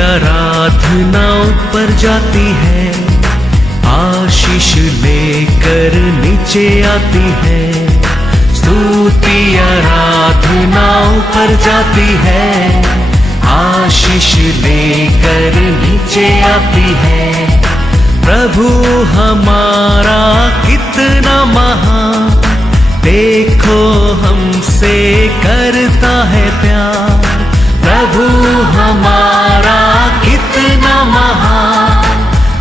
आराधना ऊपर जाती है, आशीष लेकर नीचे आती है। स्तुति आराधना ऊपर जाती है, आशीष लेकर नीचे आती है। प्रभु हमारा कितना महान, देखो हमसे करता है प्यार। प्रभु हमारा कितना महान,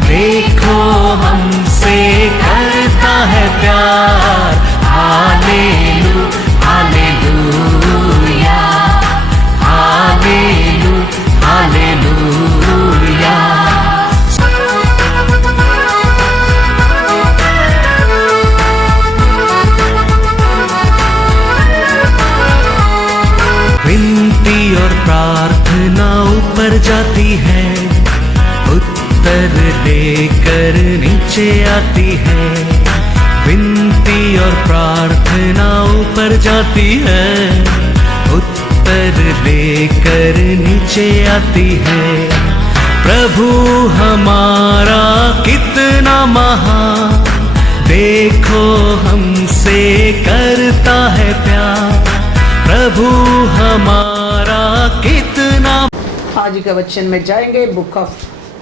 देखो हमसे करता है प्यार। हालेलू हालेलूया, हालेलू हालेलूया। विनती और प्रार्थना ऊपर जाती है, उत्तर लेकर नीचे आती है। विनती और प्रार्थना ऊपर जाती है, उत्तर लेकर नीचे आती है। प्रभु हमारा कितना महान, देखो हमसे करता है प्यार। प्रभु हमारा कितना। आज के वचन में जाएंगे, बुक ऑफ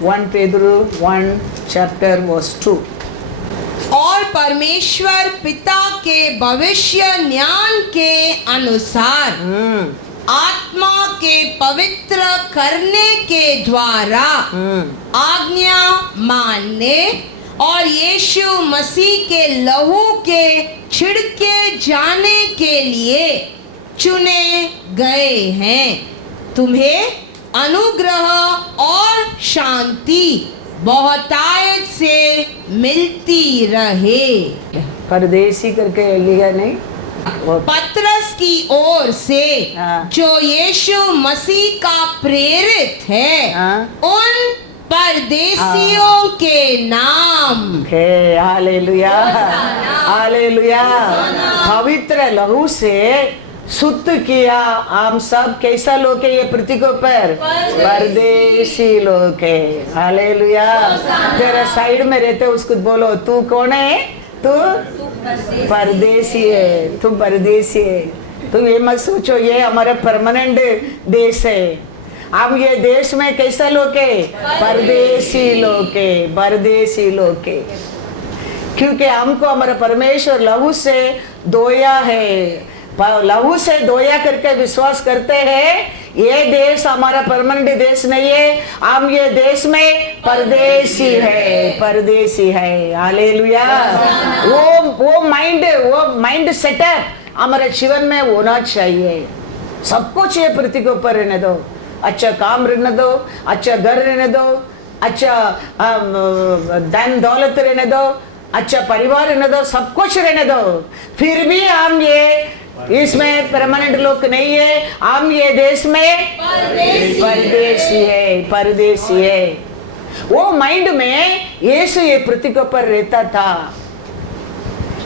1 पेदरू 1 चैप्टर वर्स 2। और परमेश्वर पिता के भविष्य ज्ञान के अनुसार आत्मा के पवित्र करने के द्वारा आज्ञा मानने और यीशु मसीह के लहू के छिड़के जाने के लिए चुने गए हैं। तुम्हें अनुग्रह और शांति बहुतायत से मिलती रहे। परदेसी करके लिया नहीं, पत्रस की ओर से जो यीशु मसीह का प्रेरित है, उन परदेसियों के नाम। Hallelujah hallelujah. पवित्र लहू से शुद्ध किया हम सब। कैसा लोग है ये पृथ्वी के ऊपर? परदेसी लोग है। हालेलुया। तेरा साइड में रहते उसको बोलो, तू कौन है? तू परदेसी है, तू परदेसी है। तुम ये मत सोचो ये हमारा परमानेंट देश है। हम ये देश में कैसा लोग है? परदेसी लोग है, परदेसी लोग है। क्योंकि हमको हमारा परमेश्वर लहू से धोया है, लहू से धोया करके विश्वास करते हैं। ये देश हमारा परमानेंट देश नहीं है, हम ये देश में परदेसी है, परदेसी है। हालेलुया। वो माइंड सेटअप हमारे जीवन में होना चाहिए। सब कुछ ये पृथ्वी के ऊपर रहने दो, अच्छा काम रहने दो, अच्छा घर रहने दो, अच्छा धन दौलत रहने दो, अच्छा परिवार रहने दो, सब कुछ रहने दो। फिर भी हम ये इसमें परमानेंट लोग नहीं है, हम ये देश में परदेसी है, परदेसी है। वो माइंड में यीशु ये पृथ्वी के ऊपर रहता था।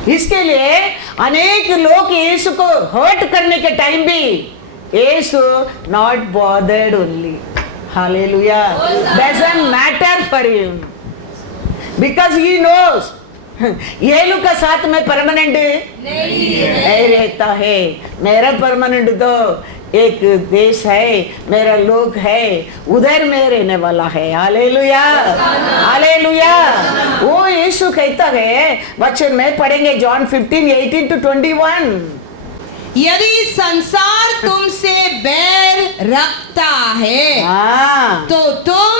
इसके लिए अनेक लोग यीशु को हर्ट करने के टाइम भी Yeshu not bothered only. Hallelujah. Doesn't matter for him because he knows ये लोग का साथ में परमानेंट नहीं रहता है। मेरा परमानेंट तो एक देश है, मेरा लोग है, उधर में रहने वाला है। Hallelujah hallelujah. वो यीशु कहता है, वचन में पढ़ेंगे जॉन 15:18-21। यदि संसार तुमसे बैर रखता है तो तुम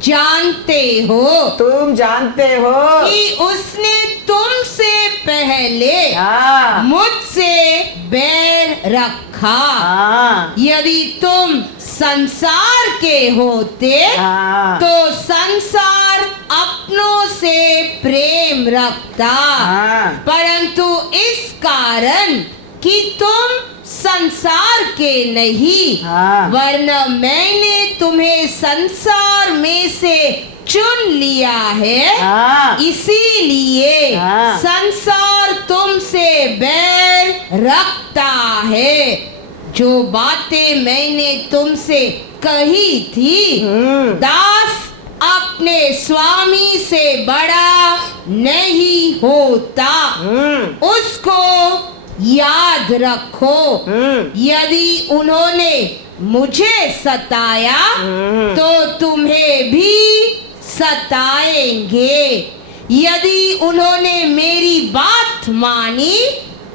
जानते हो कि उसने तुमसे पहले मुझसे बैर रखा। यदि तुम संसार के होते तो संसार अपनों से प्रेम रखता, परंतु इस कारण कि तुम संसार के नहीं, वरना मैंने तुम्हें संसार में से चुन लिया है, इसीलिए संसार तुमसे बैर रखता है। जो बातें मैंने तुमसे कही थी, दास अपने स्वामी से बड़ा नहीं होता, उसको याद रखो। यदि उन्होंने मुझे सताया तो तुम्हें भी सताएंगे, यदि उन्होंने मेरी बात मानी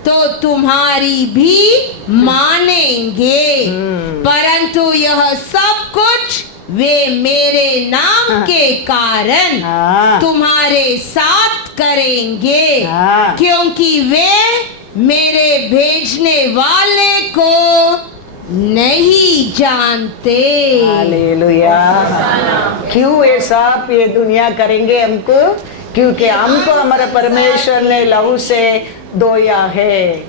तो तुम्हारी भी मानेंगे, परंतु यह सब कुछ वे मेरे नाम के कारण तुम्हारे साथ करेंगे, क्योंकि वे मेरे भेजने वाले को नहीं जानते। हालेलुया। क्यों ये सब ये दुनिया करेंगे हमको? क्योंकि हमको हमारे परमेश्वर ने लहू से धोया है,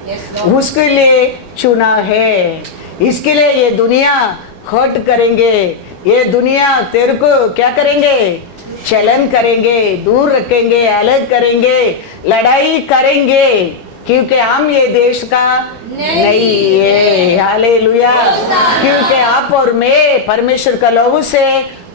उसके लिए चुना है। इसके लिए ये दुनिया हर्ट करेंगे, ये दुनिया तेरे को क्या करेंगे? चलन करेंगे, दूर रखेंगे, अलग करेंगे, लड़ाई करेंगे, क्योंकि हम ये देश का नहीं है। हालेलुया। क्योंकि आप और मैं परमेश्वर का लहू से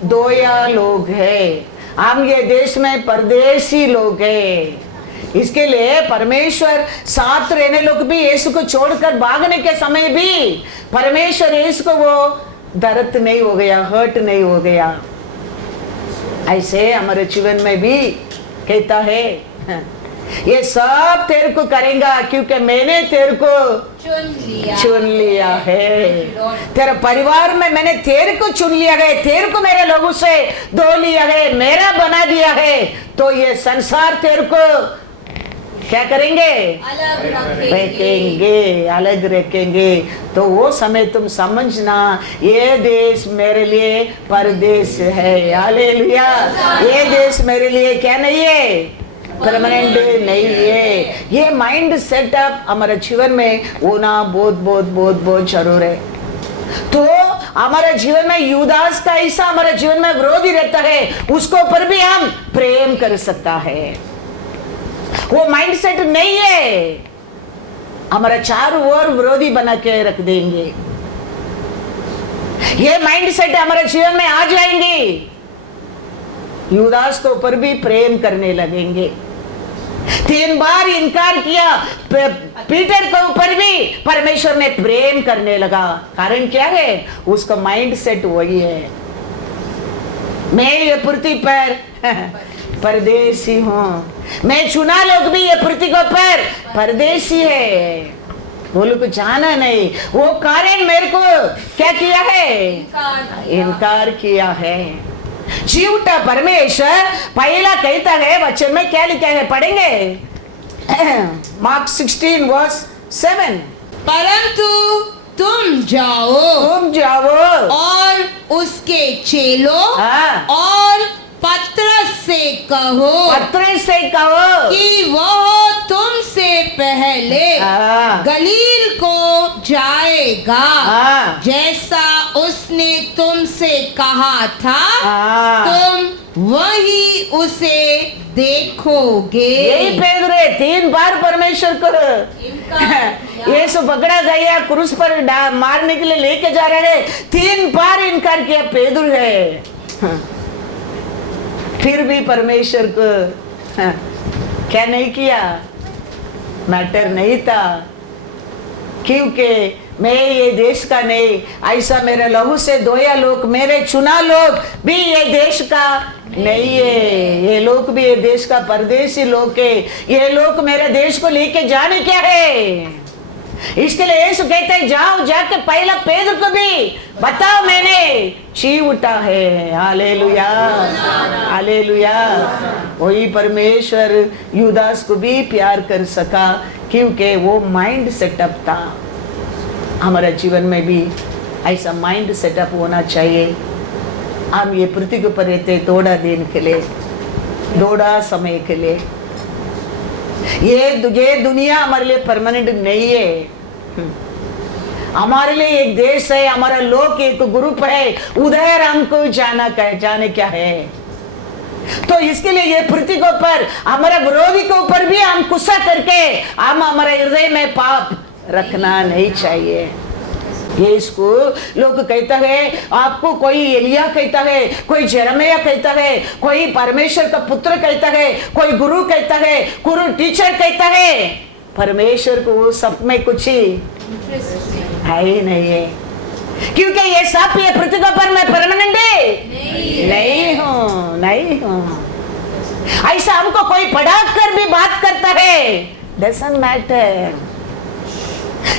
धोया लोग हैं, हम ये देश में परदेसी लोग हैं। इसके लिए परमेश्वर साथ रहने लोग भी यीशु को छोड़कर भागने के समय भी परमेश्वर यीशु को वो दर्द नहीं हो गया, हर्ट नहीं हो गया। ऐसे हमारे जीवन में भी कहता है ये सब तेरे को करेगा, क्योंकि मैंने तेरे को चुन लिया है। तेरे परिवार में मैंने तेरे को चुन लिया है, तेरे को मेरे लोगों से धो लिया है, मेरा बना दिया है। तो ये संसार तेरे को क्या करेंगे? अलग रखेंगे, अलग रखेंगे। तो वो समय तुम समझना ये देश मेरे लिए परदेश है। हालेलुया। ये देश मेरे लिए क्या नहीं है? परमानेंट नहीं है। ये माइंड सेटअप हमारे जीवन में होना बहुत बहुत बहुत बहुत जरूर है। तो हमारे जीवन में यूदास का ऐसा हमारे जीवन में विरोधी रहता है, उसको पर भी हम प्रेम कर सकता है। वो माइंड सेट नहीं है, हमारा चारों ओर विरोधी बना के रख देंगे। ये माइंड सेट हमारे जीवन में आ जाएंगे, यूदास को ऊपर भी प्रेम करने लगेंगे। 3 बार इनकार किया पीटर के ऊपर भी परमेश्वर ने प्रेम करने लगा। कारण क्या है? उसका माइंड सेट वही है, मैं ये पृथ्वी पर परदेसी हूँ, मैं चुना लोग भी ये पृथ्वी के ऊपर परदेसी है। वो लोग जाना नहीं, वो कारण मेरे को क्या किया है? इनकार किया है। झूठा परमेश्वर पहला कहता है वचन में, क्या लिखा है? पढ़ेंगे मार्क 16:7। परंतु तुम जाओ और उसके चेलों और पत्रस से कहो कि वह तुमसे पहले गलील को जाएगा, जैसा उसने तुमसे कहा था तुम वही उसे देखोगे। यही पेदरे 3 बार परमेश्वर को यीशु पकड़ा गया, क्रूस पर मारने के लिए लेके जा रहे हैं, 3 बार इनकार किया पेदर है। फिर भी परमेश्वर को क्या नहीं किया? मैटर नहीं था, क्योंकि मैं ये देश का नहीं, ऐसा मेरे लहू से धोया लोग, मेरे चुना लोग भी ये देश का नहीं है। ये लोग भी ये देश का परदेसी लोग है। ये लोग मेरे देश को लेके जाने क्या है? इसके लिए यीशु कहते हैं जाओ, जाके पहला पेदर को भी बताओ मैंने जी उठा है। Hallelujah, hallelujah. वही परमेश्वर यूदास को भी प्यार कर सका, क्योंकि वो माइंड सेटअप था। हमारे जीवन में भी ऐसा माइंड सेटअप होना चाहिए। हम ये पृथ्वी के ऊपर रहते थोड़ा दिन के लिए, थोड़ा समय के लिए। ये दुनिया हमारे लिए परमानेंट नहीं है। हमारे लिए एक देश है, हमारा लोग एक ग्रुप है, उधर हमको जाने क्या है। तो इसके लिए ये पृथ्वी के ऊपर हमारा विरोधी के ऊपर भी हम गुस्सा करके हम हमारे हृदय में पाप रखना नहीं चाहिए। ये इसको लोग कहता है, आपको कोई एलिया कहता है, कोई जेरमिया कहता है, कोई परमेश्वर का पुत्र कहता है, कोई गुरु कहता है, गुरु टीचर कहता है। परमेश्वर को वो सब में कुछ ही है ही नहीं है, क्योंकि ये सब ये पृथ्वी पर मैं परमानेंट नहीं हूँ। ऐसा हमको कोई पढ़ा कर भी बात करता है, डजंट मैटर।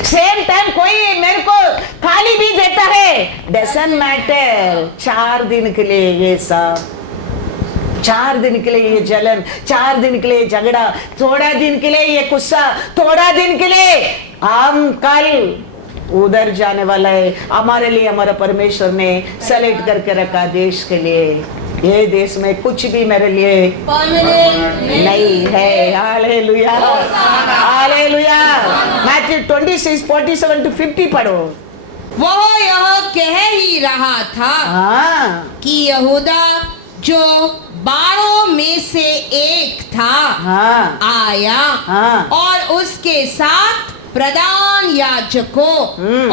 सेम टाइम कोई मेरे को खाली भी देता है, डजंट मैटर। 4 दिन के लिए ये सब, 4 दिन के लिए ये जलन, 4 दिन के लिए झगड़ा, थोड़ा दिन के लिए ये गुस्सा, थोड़ा दिन के लिए हम कल उधर जाने वाला है। हमारे लिए हमारा परमेश्वर ने सेलेक्ट करके रखा देश के लिए। ये देश में कुछ भी मेरे लिए नहीं है। Hallelujah, hallelujah. मैथ्यू 26:47-50 पढ़ो। वह यह कह ही रहा था कि यहूदा जो 12 में से एक था आया और उसके साथ प्रधान याजकों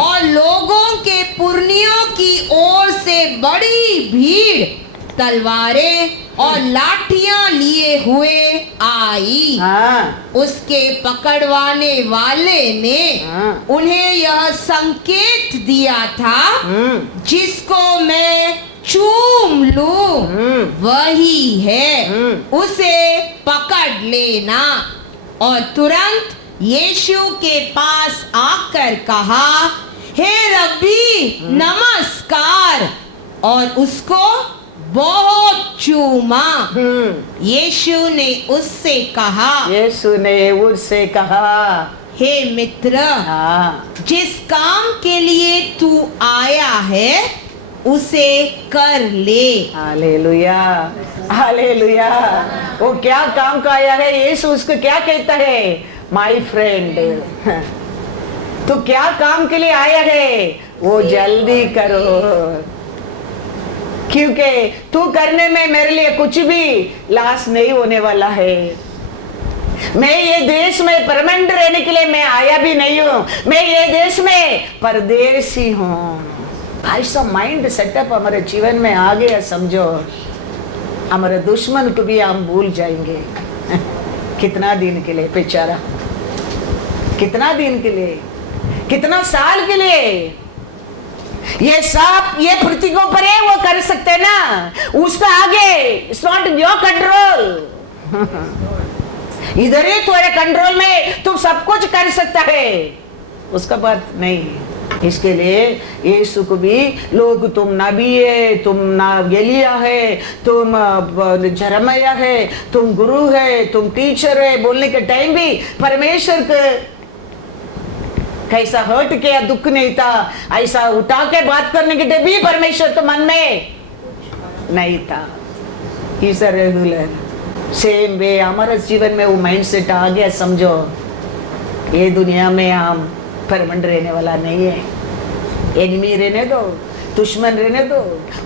और लोगों के पुरनियों की ओर से बड़ी भीड़ तलवारें और लाठियां लिए हुए आई। उसके पकड़वाने वाले ने उन्हें यह संकेत दिया था, जिसको मैं चूम लूं वही है, उसे पकड़ लेना। और तुरंत यीशु के पास आकर कहा, हे रब्बी नमस्कार, और उसको बहुत चूमा। यीशु ने उससे कहा, हे मित्र, जिस काम के लिए तू आया है उसे कर ले। Hallelujah, hallelujah. वो क्या काम का आया है? यीशु उसको क्या कहता है? माय फ्रेंड, तू क्या काम के लिए आया है वो जल्दी करो, क्योंकि तू करने में मेरे लिए कुछ भी लॉस नहीं होने वाला है। मैं ये देश में परमानेंट रहने के लिए मैं आया भी नहीं हूँ, मैं ये देश में परदेसी हूँ। ऐसा माइंड सेटअप हमारे जीवन में आ गया, समझो हमारे दुश्मन को भी हम भूल जाएंगे। कितना दिन के लिए बेचारा, कितना दिन के लिए, कितना साल के लिए? ये सब ये पृथ्वी को पर है, वो कर सकते हैं ना, उसका आगे it's not in your control. इधर ही तुम्हारे कंट्रोल में तुम सब कुछ कर सकता है, उसका बात नहीं। इसके लिए यीशु को भी लोग तुम नबी है, तुम ना एलिया है, तुम जरमया है, तुम गुरु है, तुम टीचर है बोलने के टाइम भी परमेश्वर के कैसा हर्ट किया, दुख नहीं था, ऐसा उठा के बात करने के टाइम भी परमेश्वर के मन में नहीं था। इस रेगुलर सेम वे हमारा जीवन में वो माइंडसेट आ गया, समझो ये दुनिया में हम परमानेंट रहने वाला नहीं है। एनिमी रहने दो, दुश्मन रहने दो,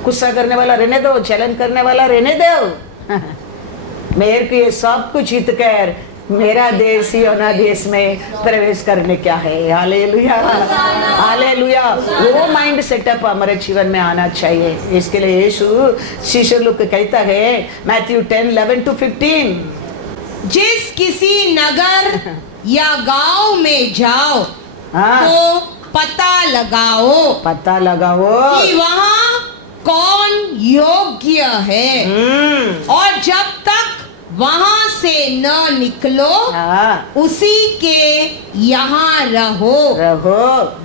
गुस्सा करने वाला रहने दो, चलन करने वाला रहने दो। मेरे को ये सब कुछ हित कर मेरा देश ही और देश में प्रवेश करने क्या है। Hallelujah, hallelujah. वो माइंड सेटअप हमारे जीवन में आना चाहिए। इसके लिए यीशु शिष्य लोग को कहता है, मैथ्यू 10:11-15, जिस किसी नगर या गांव में जाओ तो पता लगाओ कि वहाँ कौन योग्य है, और जब तक वहां से न निकलो उसी के यहाँ रहो।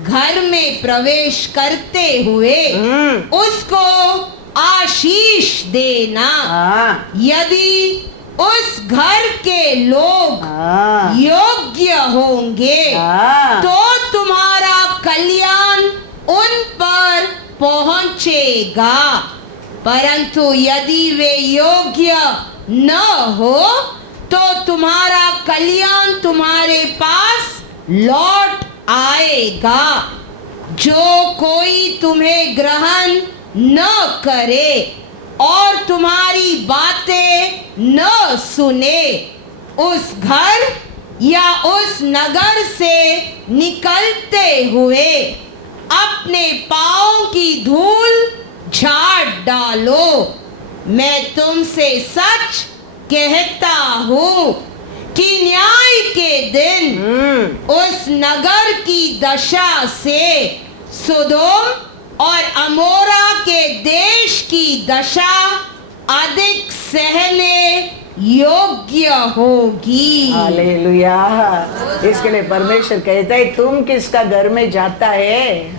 घर में प्रवेश करते हुए उसको आशीष देना। यदि उस घर के लोग योग्य होंगे तो तुम्हारा कल्याण उन पर पहुंचेगा, परंतु यदि वे योग्य न हो तो तुम्हारा कल्याण तुम्हारे पास लौट आएगा। जो कोई तुम्हें ग्रहण न करे और तुम्हारी बातें न सुने, उस घर या उस नगर से निकलते हुए अपने पाँव की धूल झाड़ डालो। मैं तुमसे सच कहता हूँ कि न्याय के दिन उस नगर की दशा से सोदोम और अमोरा के देश की दशा अधिक सहने योग्य होगी। हालेलुया। इसके लिए परमेश्वर कहता है तुम किसका घर में जाता है,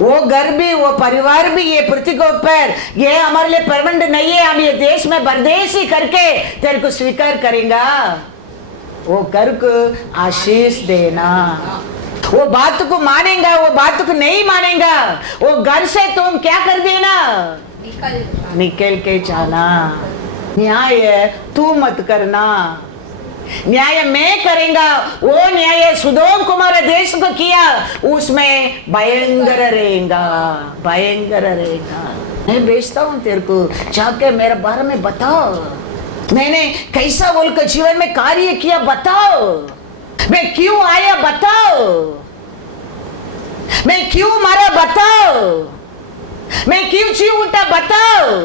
वो घर भी, वो परिवार भी, ये पृथ्वी के ऊपर ये हमारे लिए परमानेंट नहीं है। हम ये देश में परदेसी करके तेरे को स्वीकार करेंगा। वो घर को आशीष देना, वो बात को मानेगा, वो बात को नहीं मानेगा, वो घर से तुम क्या कर देना, निकल के जाना। न्याय तू मत करना, न्याय मैं करेंगा। वो न्याय सुदोम कुमार देश को किया, उसमें भयंकर रहेगा, भयंकर रहेगा। मैं भेजता हूँ तेरे को, जाके मेरे बारे में बताओ, मैंने कैसा बोलकर जीवन में कार्य किया बताओ, मैं क्यों आया बताओ, मैं क्यों मरा बताओ, मैं क्यों जी उठा बताओ।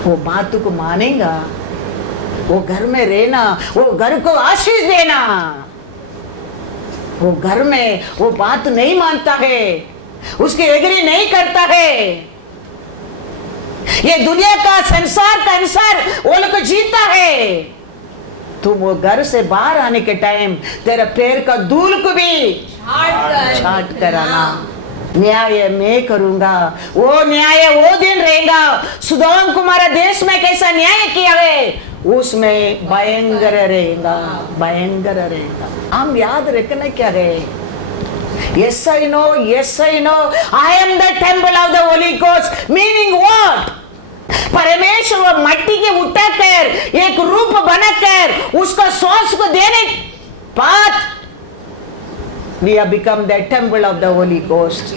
वो बात को मानेगा, वो घर में रहना, वो घर को आशीष देना। वो घर में वो बात नहीं मानता है, उसकी एग्री नहीं करता है, ये दुनिया का संसार का अनुसार वो लोग जीता है। तुम वो घर से बाहर आने के टाइम तेरा पैर का धूल को भी छाट कर आना। न्याय मैं करूंगा, वो न्याय वो दिन रहेगा। सुदोम कुमार देश में कैसा न्याय किया है, उसमें भयंकर रहेगा, भयंकर रहेगा। हम याद रखना क्या है, yes I know, yes I know, I am the temple of the Holy Ghost, meaning what? परमेश्वर वो मट्टी के उठाकर एक रूप बनाकर उसको सांस को देने बाद we have become the temple of the Holy Ghost.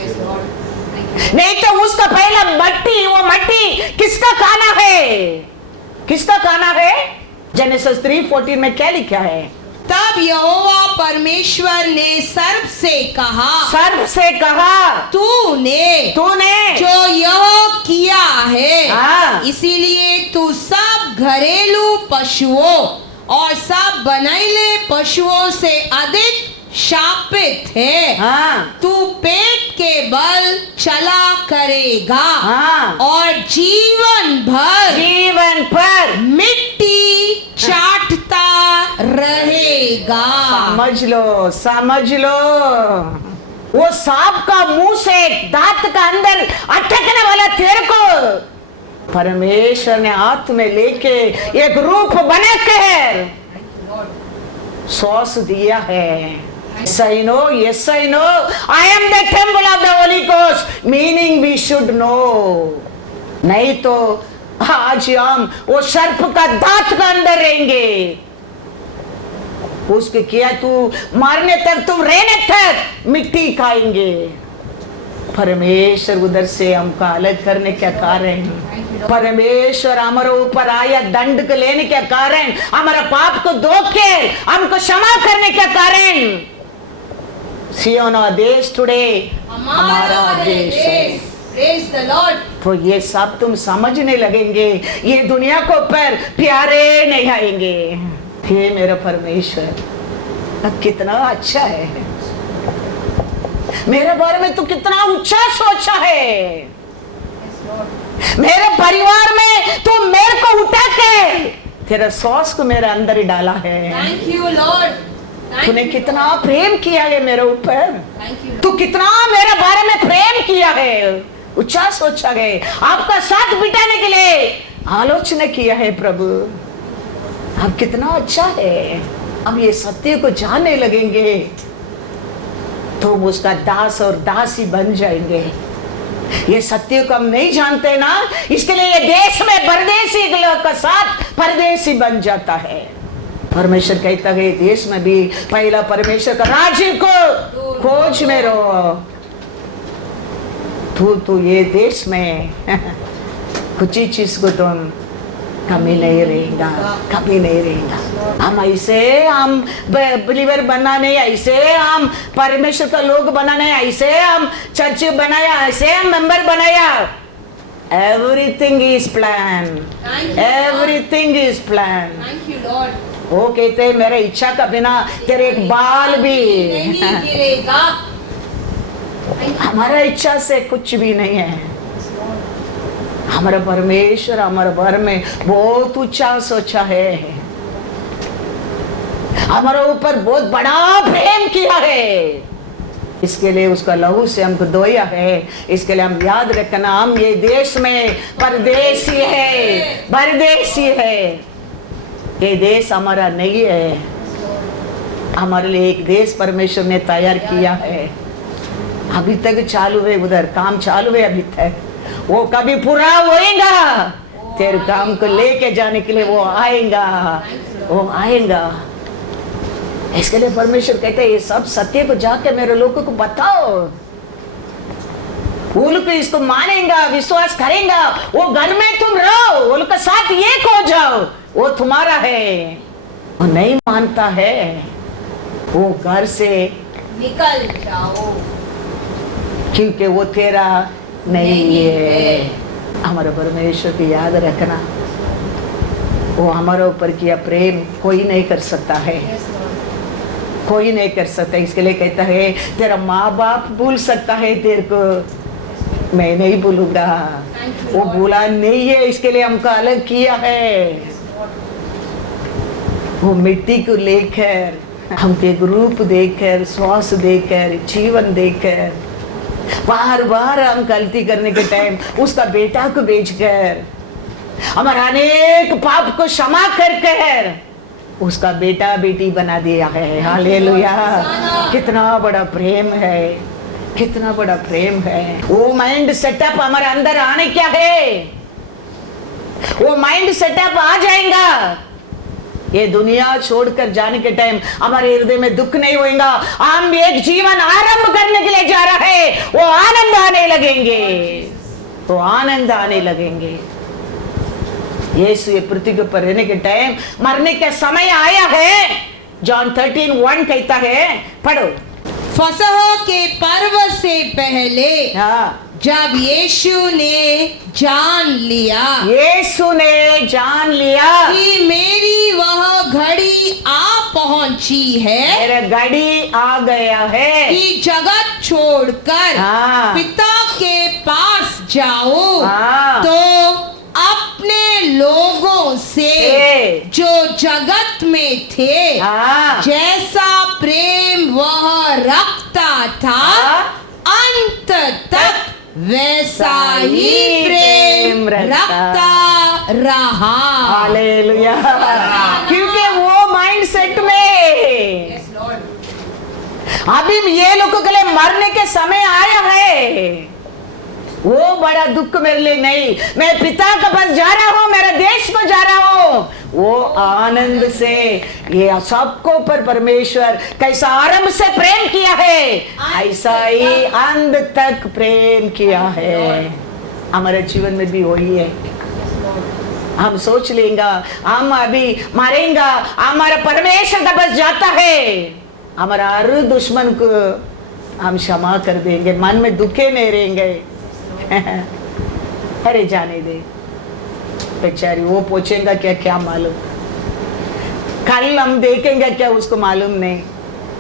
नहीं तो उसका पहला मट्टी, वो मट्टी किसका खाना है, किसका खाना है? जेनेसिस 3:14 में क्या लिखा है? तब यहोवा परमेश्वर ने सर्प से कहा, सर्प से कहा तूने जो यह किया है, इसीलिए तू सब घरेलू पशुओं और सब बनैले पशुओं से अधिक शापित है। तू पेट के बल चला करेगा और जीवन भर मिट्टी चाटता रहेगा। समझ लो, समझ लो। वो सांप का मुंह से दांत का अंदर अटकने वाला तेरे को परमेश्वर ने हाथ में लेके एक रूप बनाकर सांस दिया है। Yes I know, yes I know, I am the temple of the Holy Ghost, meaning we should know. नहीं तो आज हम वो सर्प का दांत का अंदर रहेंगे। उसके किया तू मारने तक, तुम रहने तक मिट्टी खाएंगे। परमेश्वर उधर से हमको अलग करने का कारण, परमेश्वर हमारे ऊपर आया दंड को लेने का कारण, हमारा पाप को धोके हमको क्षमा करने का कारण। सियोन देश टुडे हमारा देश है। Praise the Lord. तो ये सब तुम समझने लगेंगे, ये दुनिया को ऊपर प्यारे नहीं आएंगे। हे मेरा परमेश्वर कितना अच्छा है, मेरे बारे में तू कितना ऊंचा सोचा है, मेरे परिवार में तू मेरे को उठा के तेरा सॉस को मेरे अंदर ही डाला है। Thank you, Lord. तूने कितना प्रेम किया है मेरे ऊपर, तू कितना मेरे बारे में प्रेम किया है, ऊंचा सोचा है, आपका साथ बिताने के लिए आलोचना किया है। प्रभु अब कितना अच्छा है। अब ये सत्य को जानने लगेंगे तो उसका दास और दासी बन जाएंगे। ये सत्य को हम नहीं जानते ना, इसके लिए ये देश में परदेसी का साथ परदेसी बन जाता है। परमेश्वर कहता है देश में भी पहला परमेश्वर का राज्य को खोज में रहो। तू ये देश में कुछ ही चीज को तुम कभी नहीं रहेगा, कभी नहीं रहेगा। हम ऐसे हम बिलीवर बना नहीं, ऐसे हम परमेश्वर का लोग बना नहीं, ऐसे हम चर्च बनाया, ऐसे हम मेंबर बनाया। Everything is plan, everything is plan. Thank you Lord. वो कहते हैं मेरे इच्छा का बिना तेरे एक बाल भी नहीं गिरेगा। हमारा इच्छा से कुछ भी नहीं है। हमारा परमेश्वर हमारे बारे में बहुत ऊंचा सोचा है, हमारे ऊपर बहुत बड़ा प्रेम किया है। इसके लिए उसका लहू से हमको धोया है। इसके लिए हम याद रखना, हम ये देश में परदेसी है, परदेसी है। ये देश हमारा नहीं है, हमारे लिए एक देश परमेश्वर ने तैयार किया है। अभी तक चालू है, उधर काम चालू है अभी तक। वो कभी पूरा होएगा, तेरे काम को लेके जाने के लिए वो आएगा, वो आएगा। इसके लिए परमेश्वर कहते हैं ये सब सत्य को जाके मेरे लोगों को बताओ। वो लोग इसको मानेगा, विश्वास करेगा, वो घर में तुम रहो, वो लोग के साथ एक हो जाओ, वो तुम्हारा है। वो नहीं मानता है, वो घर से निकल जाओ, क्योंकि वो तेरा नहीं है। हमारे परमेश्वर की याद रखना, वो हमारे ऊपर किया प्रेम कोई नहीं कर सकता है, कोई नहीं कर सकता। इसके लिए कहता है तेरा माँ बाप भूल सकता है तेरे को, मैं नहीं भूलूंगा। वो भूला नहीं है, इसके लिए हमको अलग किया है। वो मिट्टी को लेकर, हमके रूप देकर, श्वास देकर, जीवन देकर, बार बार हम गलती करने के टाइम उसका बेटा को भेजकर, हमारा अनेक पाप को क्षमा कर उसका बेटा बेटी बना दिया है। हालेलुया! कितना बड़ा प्रेम है, कितना बड़ा प्रेम है। वो माइंड सेटअप हमारे अंदर आने क्या है, वो माइंड सेटअप आ जाएगा। ये दुनिया छोड़कर जाने के टाइम हमारे हृदय में दुख नहीं होएगा। हम एक जीवन आरंभ करने के लिए जा रहा है, वो आनंद आने लगेंगे, वो आनंद आने लगेंगे। यीशु ये पृथ्वी के ऊपर रहने के टाइम मरने का समय आया है। जॉन 13:1 कहता है, पढ़ो। फसह के पर्व से पहले हाँ, जब यीशु ने जान लिया, यीशु ने जान लिया कि मेरी वह घड़ी आ पहुंची है, मेरा घड़ी आ गया है कि जगत छोड़कर हाँ। पिता के पास जाओ, हाँ। तो अपने लोगों से जो जगत में थे हाँ। जैसा प्रेम वह रखता था, अंत तक वैसा ही प्रेम रखता रहा। हालेलुया! क्योंकि वो माइंड सेट में अभी ये लोगों के लिए मरने के समय आया है। वो बड़ा दुख मेरे लिए नहीं, मैं पिता के पास जा रहा हूँ, मेरे देश को जा रहा हूँ। वो आनंद से, ये सबको पर परमेश्वर कैसा आरंभ से प्रेम किया है, ऐसा ही अंत तक प्रेम किया है। हमारे जीवन में भी वही है। हम सोच लेंगे हम अभी मरेंगे, हमारा परमेश्वर के पास जाता है, हमारा हर दुश्मन को हम क्षमा कर देंगे, मन में दुखे नहीं रहेंगे। अरे जाने दे बेचारी, वो पूछेगा क्या, क्या मालूम, कल हम देखेंगे क्या उसको मालूम नहीं।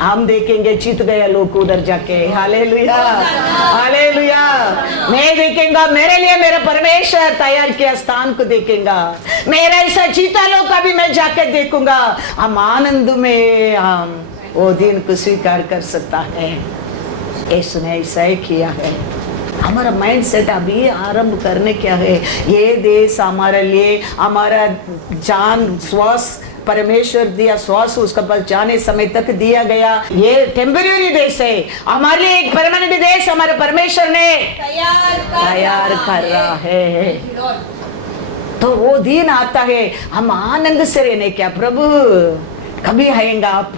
हम देखेंगे चित गया लोग उधर जाके। हालेलुया! हालेलुया! मैं देखेंगा मेरे लिए मेरा परमेश्वर तैयार किया स्थान को देखेगा। मेरा ऐसा चीता लोग का भी मैं जाके देखूंगा। हम आनंद में हम वो दिन को स्वीकार कर सकता है। यीशु ने ऐसा ही किया है। हमारा माइंड सेट अभी आरंभ करने क्या है, ये देश हमारे लिए, हमारा जान श्वास परमेश्वर दिया श्वास उसका पास जाने समय तक दिया गया। ये टेम्परेरी देश है, हमारे लिए एक परमानेंट देश हमारे परमेश्वर ने तैयार कर रहा है। तो वो दिन आता है, हम आनंद से रहने क्या प्रभु कभी आएगा आप,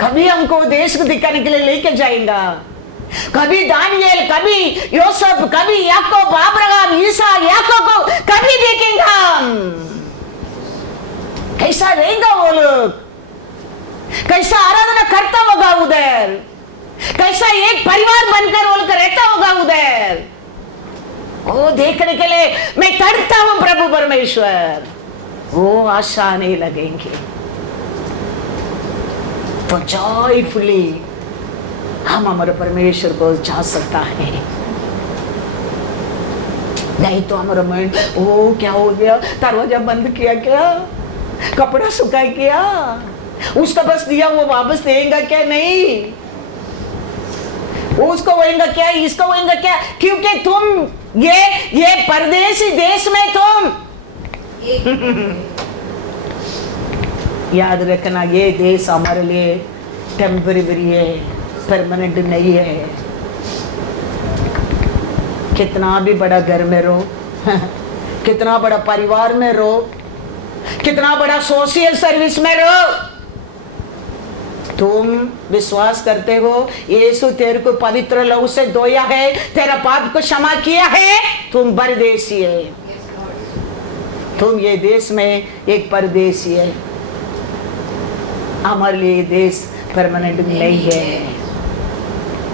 कभी हमको देश को दिखाने के लिए लेके जाएगा, कभी दानियल, कभी योसेफ, कभी याकूब, अब्राहम, ईसा, याकूब को कभी देखेंगे हम। कैसा रहेगा वो लोग, कैसा आराधना करता होगा उधर, कैसा एक परिवार बनकर वो लोग रहता होगा उधर। वो देखने के लिए मैं तड़पता हूं प्रभु परमेश्वर। वो आशा आने लगेंगे तो जॉयफुली हम हमारे परमेश्वर को जा सकता है। नहीं तो हमारा माइंड ओ क्या हो गया, दरवाजा बंद किया क्या, कपड़ा सुखा किया, उसका बस दिया वो वापस देगा क्या, नहीं उसको होएगा क्या, इसको होएगा क्या, क्योंकि तुम ये परदेसी देश में तुम याद रखना ये देश हमारे लिए टेम्परेरी है, परमानेंट नहीं है। कितना भी बड़ा घर में रहो, कितना बड़ा परिवार में रहो, कितना बड़ा सोशल सर्विस में रहो, तुम विश्वास करते हो यीशु तेरे को पवित्र लहू से धोया है, तेरा पाप को क्षमा किया है, तुम परदेसी है। तुम ये देश में एक परदेसी है। हमारे लिए देश परमानेंट नहीं है।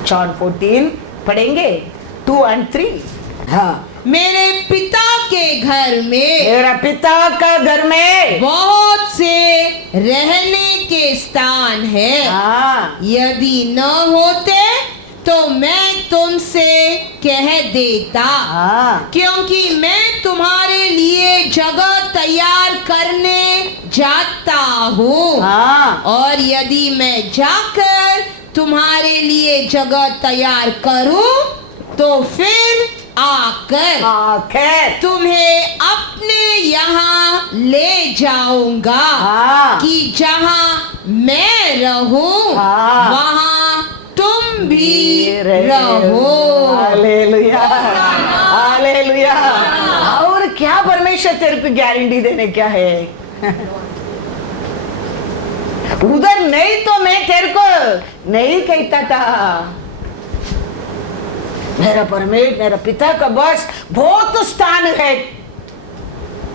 जॉन 14 पढ़ेंगे 2 और 3। हाँ, मेरे पिता के घर में, मेरा पिता का घर में बहुत से रहने के स्थान है। हाँ, यदि न होते तो मैं तुमसे कह देता, हाँ, क्योंकि मैं तुम्हारे लिए जगह तैयार करने जाता हूँ। हाँ, और यदि मैं जाकर तुम्हारे लिए जगह तैयार करूँ तो फिर आकर आखिर तुम्हें अपने यहाँ ले जाऊंगा, हाँ, कि जहाँ मैं रहूं हाँ, वहाँ तुम भी रहो। Hallelujah, hallelujah. और क्या परमेश्वर तेरे को गारंटी देने क्या है? उधर नहीं तो मैं तेरे को नहीं कहता था। मेरा परमेश्वर, मेरा पिता का बस बहुत स्थान है,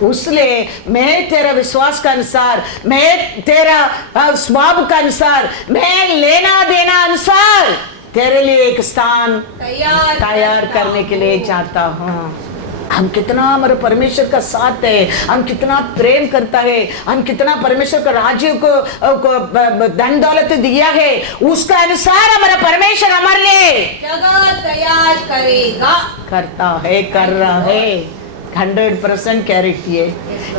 उसलिए मैं तेरा विश्वास का अनुसार, मैं तेरा स्वभाव का अनुसार, मैं लेना देना अनुसार तेरे लिए एक स्थान तैयार करने के लिए जाता हूँ। हम कितना हमारे परमेश्वर का साथ है, हम कितना प्रेम करता है, हम कितना परमेश्वर का राज्य को धन दौलत दिया है, उसका अनुसार हमारा परमेश्वर हमारे लिए जगह तैयार करेगा, करता है, कर रहा है। 100% गारंटी है।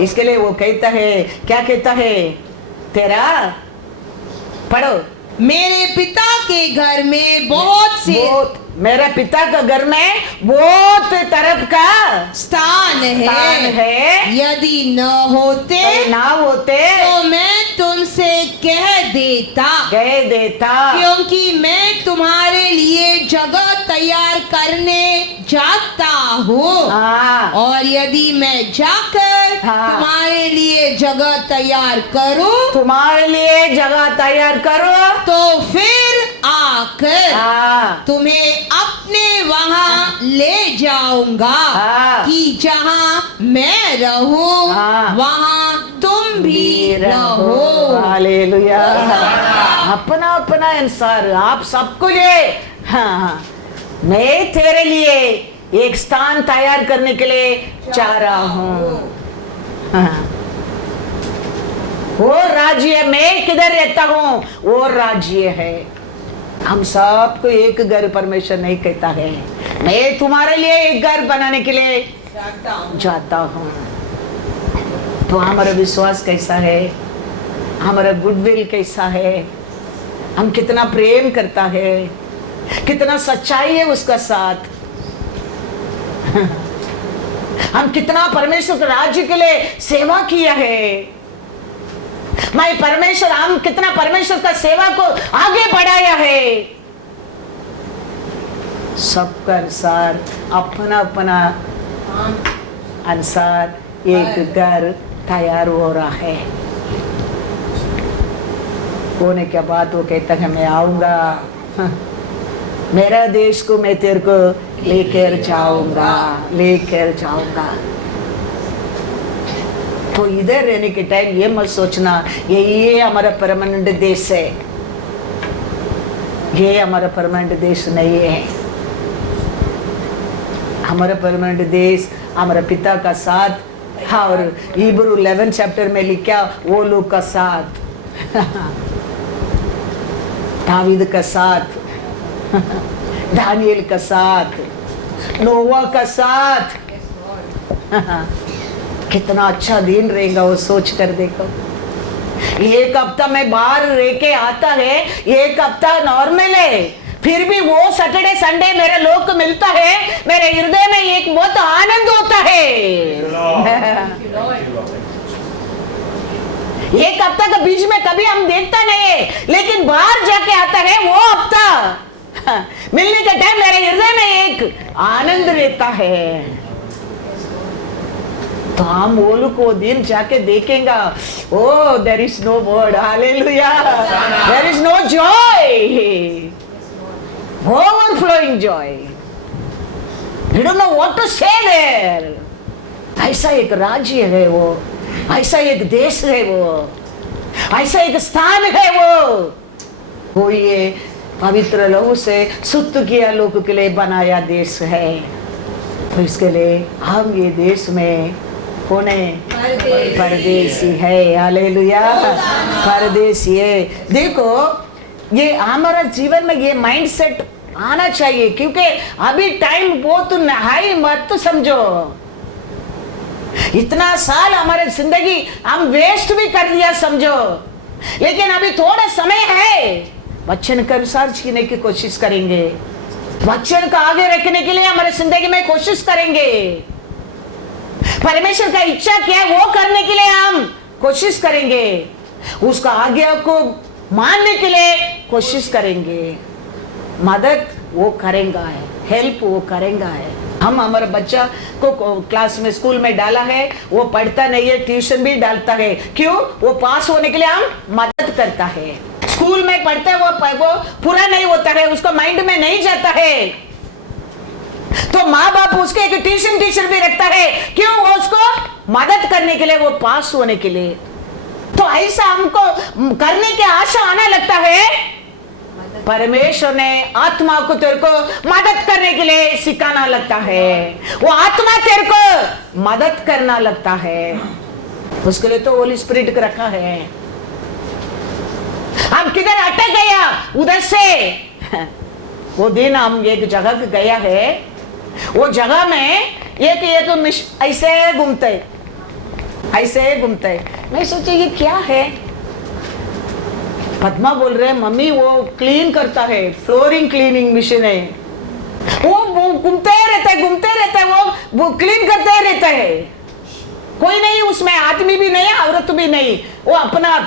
इसके लिए वो कहता है, क्या कहता है? तेरा पढ़ो, मेरे पिता के घर में बहुत से मेरा पिता का घर में बहुत तरफ का स्थान है। यदि न होते तो ना होते तो मैं तुमसे कह देता, क्योंकि मैं तुम्हारे लिए जगह तैयार करने जाता हूँ। हाँ, और यदि मैं जाकर हाँ, तुम्हारे लिए जगह तैयार करूँ, तुम्हारे लिए जगह तैयार करो तो फिर आकर हाँ, तुम्हें अपने वहाँ ले जाऊंगा, हाँ, कि जहाँ मैं रहूं हाँ, वहाँ तुम भी रहो। हालेलुया। अपना अपना अनुसार आप सबको लिए, हाँ, मैं तेरे लिए एक स्थान तैयार करने के लिए जा रहा हूँ। हाँ, वो राज्य, मैं किधर रहता हूँ वो राज्य है। हम सबको एक घर परमेश्वर नहीं कहता है, मैं तुम्हारे लिए एक घर बनाने के लिए जाता हूँ। तो हमारा विश्वास कैसा है, हमारा गुडविल कैसा है, हम कितना प्रेम करता है, कितना सच्चाई है उसका साथ, हम कितना परमेश्वर के राज्य के लिए सेवा किया है, मैं परमेश्वर, हम कितना परमेश्वर का सेवा को आगे बढ़ाया है। सबका अनुसार अपना अपना अनुसार एक घर तैयार हो रहा है। होने के बाद वो कहता है मैं आऊंगा, मेरा देश को मैं तेरे को लेकर जाऊंगा। तो इधर रहने के टाइम ये मत सोचना ये हमारा परमानेंट देश है, ये हमारा परमानेंट देश नहीं है। हमारा परमानेंट देश हमारा पिता का साथ, और इब्रू 11 चैप्टर में लिखा वो लोग का साथ, दावीद का साथ, दानियल का साथ, नोवा का साथ। कितना अच्छा दिन रहेगा वो सोच कर देखो। एक हफ्ता में बाहर रह के आता है, एक हफ्ता नॉर्मल है, फिर भी वो सैटरडे संडे मेरे लोग को मिलता है, मेरे हृदय में एक बहुत आनंद होता है। एक हफ्ता के बीच में कभी हम देखता नहीं है, लेकिन बाहर जाके आता है वो हफ्ता मिलने के टाइम मेरे हृदय में एक आनंद रहता है। तो हम वो लोग को दिन जाके देखेंगे, oh there is no word, hallelujah, there is no joy, overflowing joy, you don't know what to say there. ऐसा एक राज्य है वो, ऐसा एक देश है वो, ऐसा एक स्थान है वो ये पवित्र लहू से शुद्ध किया लोगों के लिए बनाया देश है। तो इसके लिए हम ये देश में होने परदेसी है, हालेलुया, परदेसी है। देखो ये हमारा जीवन में ये माइंडसेट आना चाहिए, क्योंकि अभी टाइम बहुत हाई मत समझो। इतना साल हमारे जिंदगी हम वेस्ट भी कर दिया समझो, लेकिन अभी थोड़ा समय है, वचन के अनुसार जीने की कोशिश करेंगे, वचन को आगे रखने के लिए हमारे जिंदगी में कोशिश करेंगे। परमेश्वर का इच्छा क्या है वो करने के लिए हम कोशिश करेंगे, उसका आज्ञा को मानने के लिए कोशिश करेंगे। मदद वो करेगा है, हेल्प वो करेगा है। हम हमारे बच्चा को क्लास में स्कूल में डाला है, वो पढ़ता नहीं है, ट्यूशन भी डालता है, क्यों? वो पास होने के लिए हम मदद करता है। स्कूल में पढ़ता है वो पूरा नहीं होता है, उसको माइंड में नहीं जाता है, तो माँ बाप उसके एक ट्यूशन टीचर भी रखता है, क्यों? वो उसको मदद करने के लिए, वो पास होने के लिए। तो ऐसा हमको करने की आशा आना लगता है, परमेश्वर ने आत्मा को तेरे को मदद करने के लिए सिखाना लगता है, वो आत्मा तेरे को मदद करना लगता है। उसके लिए तो होली स्पिरिट को रखा है। हम किधर अटक गया उधर से, वो दिन हम एक जगह गया है, वो जगह में एक ऐसे घूमते, मैं सोची ये क्या है। पद्मा बोल रहे मम्मी वो क्लीन करता है, फ्लोरिंग क्लीनिंग मशीन है, वो घूमते रहता है, वो क्लीन करते रहता है, कोई नहीं उसमें, आदमी भी नहीं औरत भी नहीं, वो अपना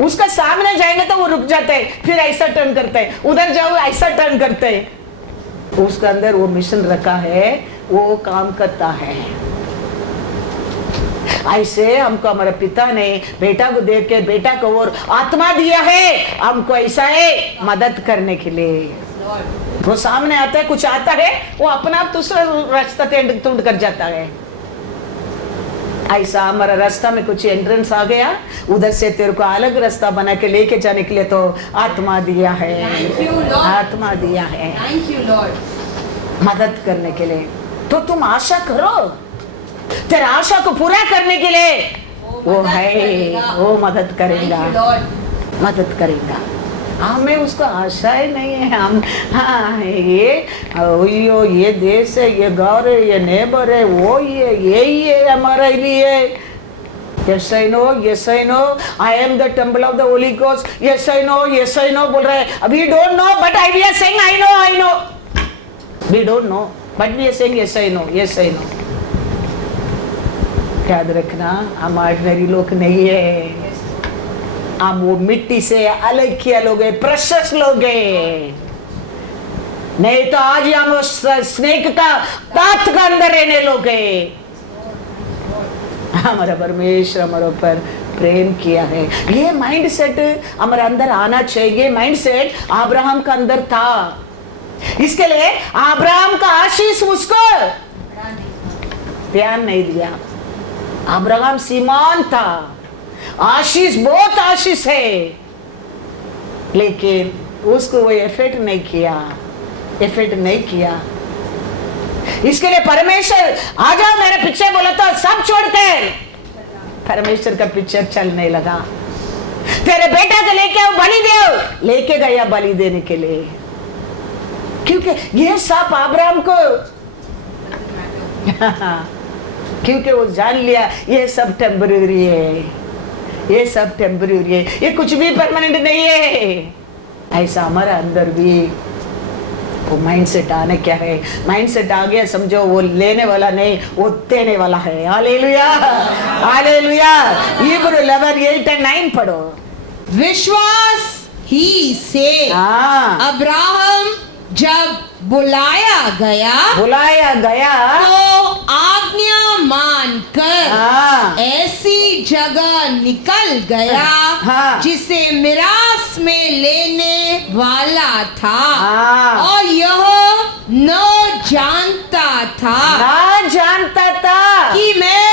उसका सामने जाएंगे तो वो रुक जाते हैं, फिर ऐसा टर्न करते हैं, उधर जाओ ऐसा टर्न करते हैं। उसके अंदर वो मिशन रखा है, वो काम करता है। ऐसे हमको हमारे पिता ने बेटा को देख के बेटा को और आत्मा दिया है, हमको ऐसा है मदद करने के लिए। वो सामने आता है, कुछ आता है, वो अपना आप दूसरा रास्ता ढूंढ कर जाता है। ऐसा हमारा रास्ता में कुछ एंट्रेंस आ गया, उधर से तेरे को अलग रास्ता बना के लेके जाने के लिए तो आत्मा दिया है, आत्मा दिया है मदद करने के लिए। तो तुम आशा करो, तेरा आशा को पूरा करने के लिए वो है, वो मदद करेगा, मदद करेगा। हमें उसको आशा ही नहीं है। हम ये देश है, ये गाँव है, ये नेबर है, वो ये यही है हमारे लिए। Yes I know, yes I know, I am the temple of the Holy Ghost. Yes I know, yes I know बोल रहे हैं। We don't know, but we are saying I know, I know. We don't know, but we are saying yes I know, yes I know. याद रखना, हम ordinary लोग नहीं है, हम वो मिट्टी से अलग किया लोग हैं, प्रेशियस लोग हैं। नहीं तो आज हम स्नेक का दांत का अंदर रहने लोग हैं। हमारा परमेश्वर हमारे ऊपर प्रेम किया है, ये माइंड सेट हमारे अंदर आना चाहिए। माइंड सेट अब्राहम का अंदर था, इसके लिए अब्राहम का आशीष उसको ध्यान नहीं दिया। अब्राहम सीमान था, आशीष बहुत आशीष है, लेकिन उसको वो एफर्ट नहीं किया। इसके लिए परमेश्वर आ जाओ मेरे पीछे बोला तो सब छोड़कर परमेश्वर का पीछे चलने लगा। तेरे बेटा को लेके आओ, बलि दो, लेके गया बलि देने के लिए, क्योंकि ये सब अब्राहम को क्योंकि वो जान लिया ये सब टेम्पररी है, ये सब टेम्पररी है, ये कुछ भी परमानेंट नहीं है। ऐसा हमारा अंदर भी वो माइंडसेट आने क्या है, माइंडसेट आ गया समझो वो लेने वाला नहीं, वो देने वाला है। Hallelujah, hallelujah. इब्री 11:8-9 पढ़ो। विश्वास ही से अब्राहम जब बुलाया गया तो आज्ञा मानकर ऐसी जगह निकल गया जिसे मिरास में लेने वाला था, और यह न जानता था कि मैं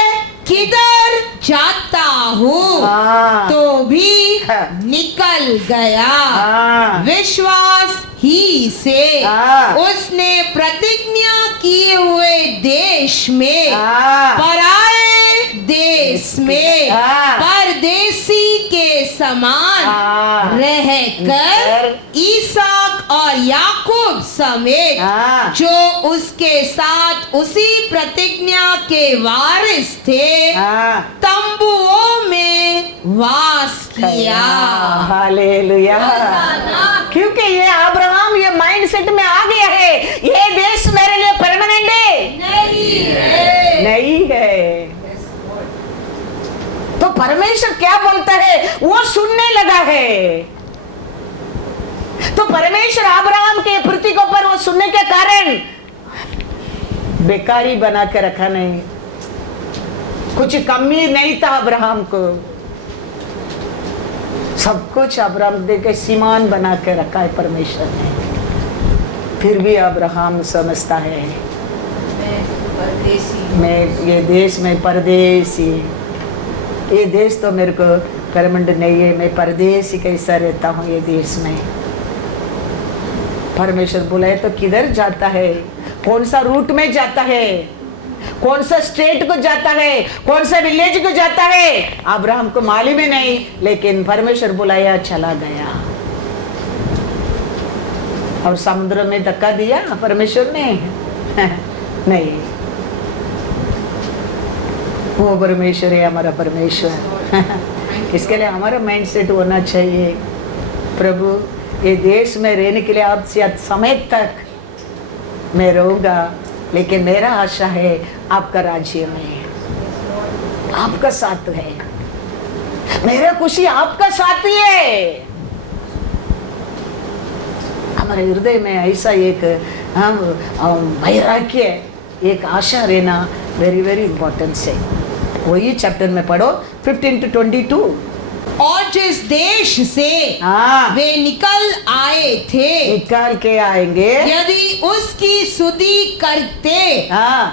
किधर जाता हूँ, तो भी निकल गया। विश्वास ही से उसने प्रतिज्ञा किए हुए देश में, पराए देश में परदेसी के समान रहकर इसहाक और याकूब समेत जो उसके साथ उसी प्रतिज्ञा के वारिस थे, तंबुओं में वास किया। हालेलुया। क्योंकि ये अब्राहम ये माइंडसेट में आ गया है, ये देश मेरे लिए परमानेंट नहीं है। तो परमेश्वर क्या बोलता है वो सुनने लगा है। तो परमेश्वर अब्राहम के प्रतीकों पर वो सुनने के कारण बेकारी बना के रखा नहीं, कुछ कमी नहीं था अब्राहम को, सब कुछ अब्राहम देके सीमान बना के रखा है परमेश्वर ने। फिर भी अब्राहम समझता है मैं ये देश में परदेसी, ये देश तो मेरे को परमानेंट नहीं है, मैं परदेसी कैसा रहता हूँ ये देश में। परमेश्वर बुलाए तो किधर जाता है, कौन सा रूट में जाता है, कौन सा स्टेट को जाता है, कौन सा विलेज को जाता है, अब्राहम को मालूम ही नहीं, लेकिन परमेश्वर बुलाया चला गया। और समुद्र में धक्का दिया परमेश्वर ने नहीं, वो परमेश्वर है हमारा परमेश्वर। इसके लिए हमारा माइंडसेट होना चाहिए, प्रभु ये देश में रहने के लिए आपसे समय तक मैं रहूंगा, लेकिन मेरा आशा है आपका राज्य में, आपका साथ है, मेरा खुशी आपका साथ ही है। हमारे हृदय में ऐसा एक वैराग्य, एक आशा रहना वेरी वेरी इंपॉर्टेंट है। वही चैप्टर में पढ़ो 15-22। और जिस देश से वे निकल आए थे, निकाल के आएंगे, यदि उसकी सुधि करते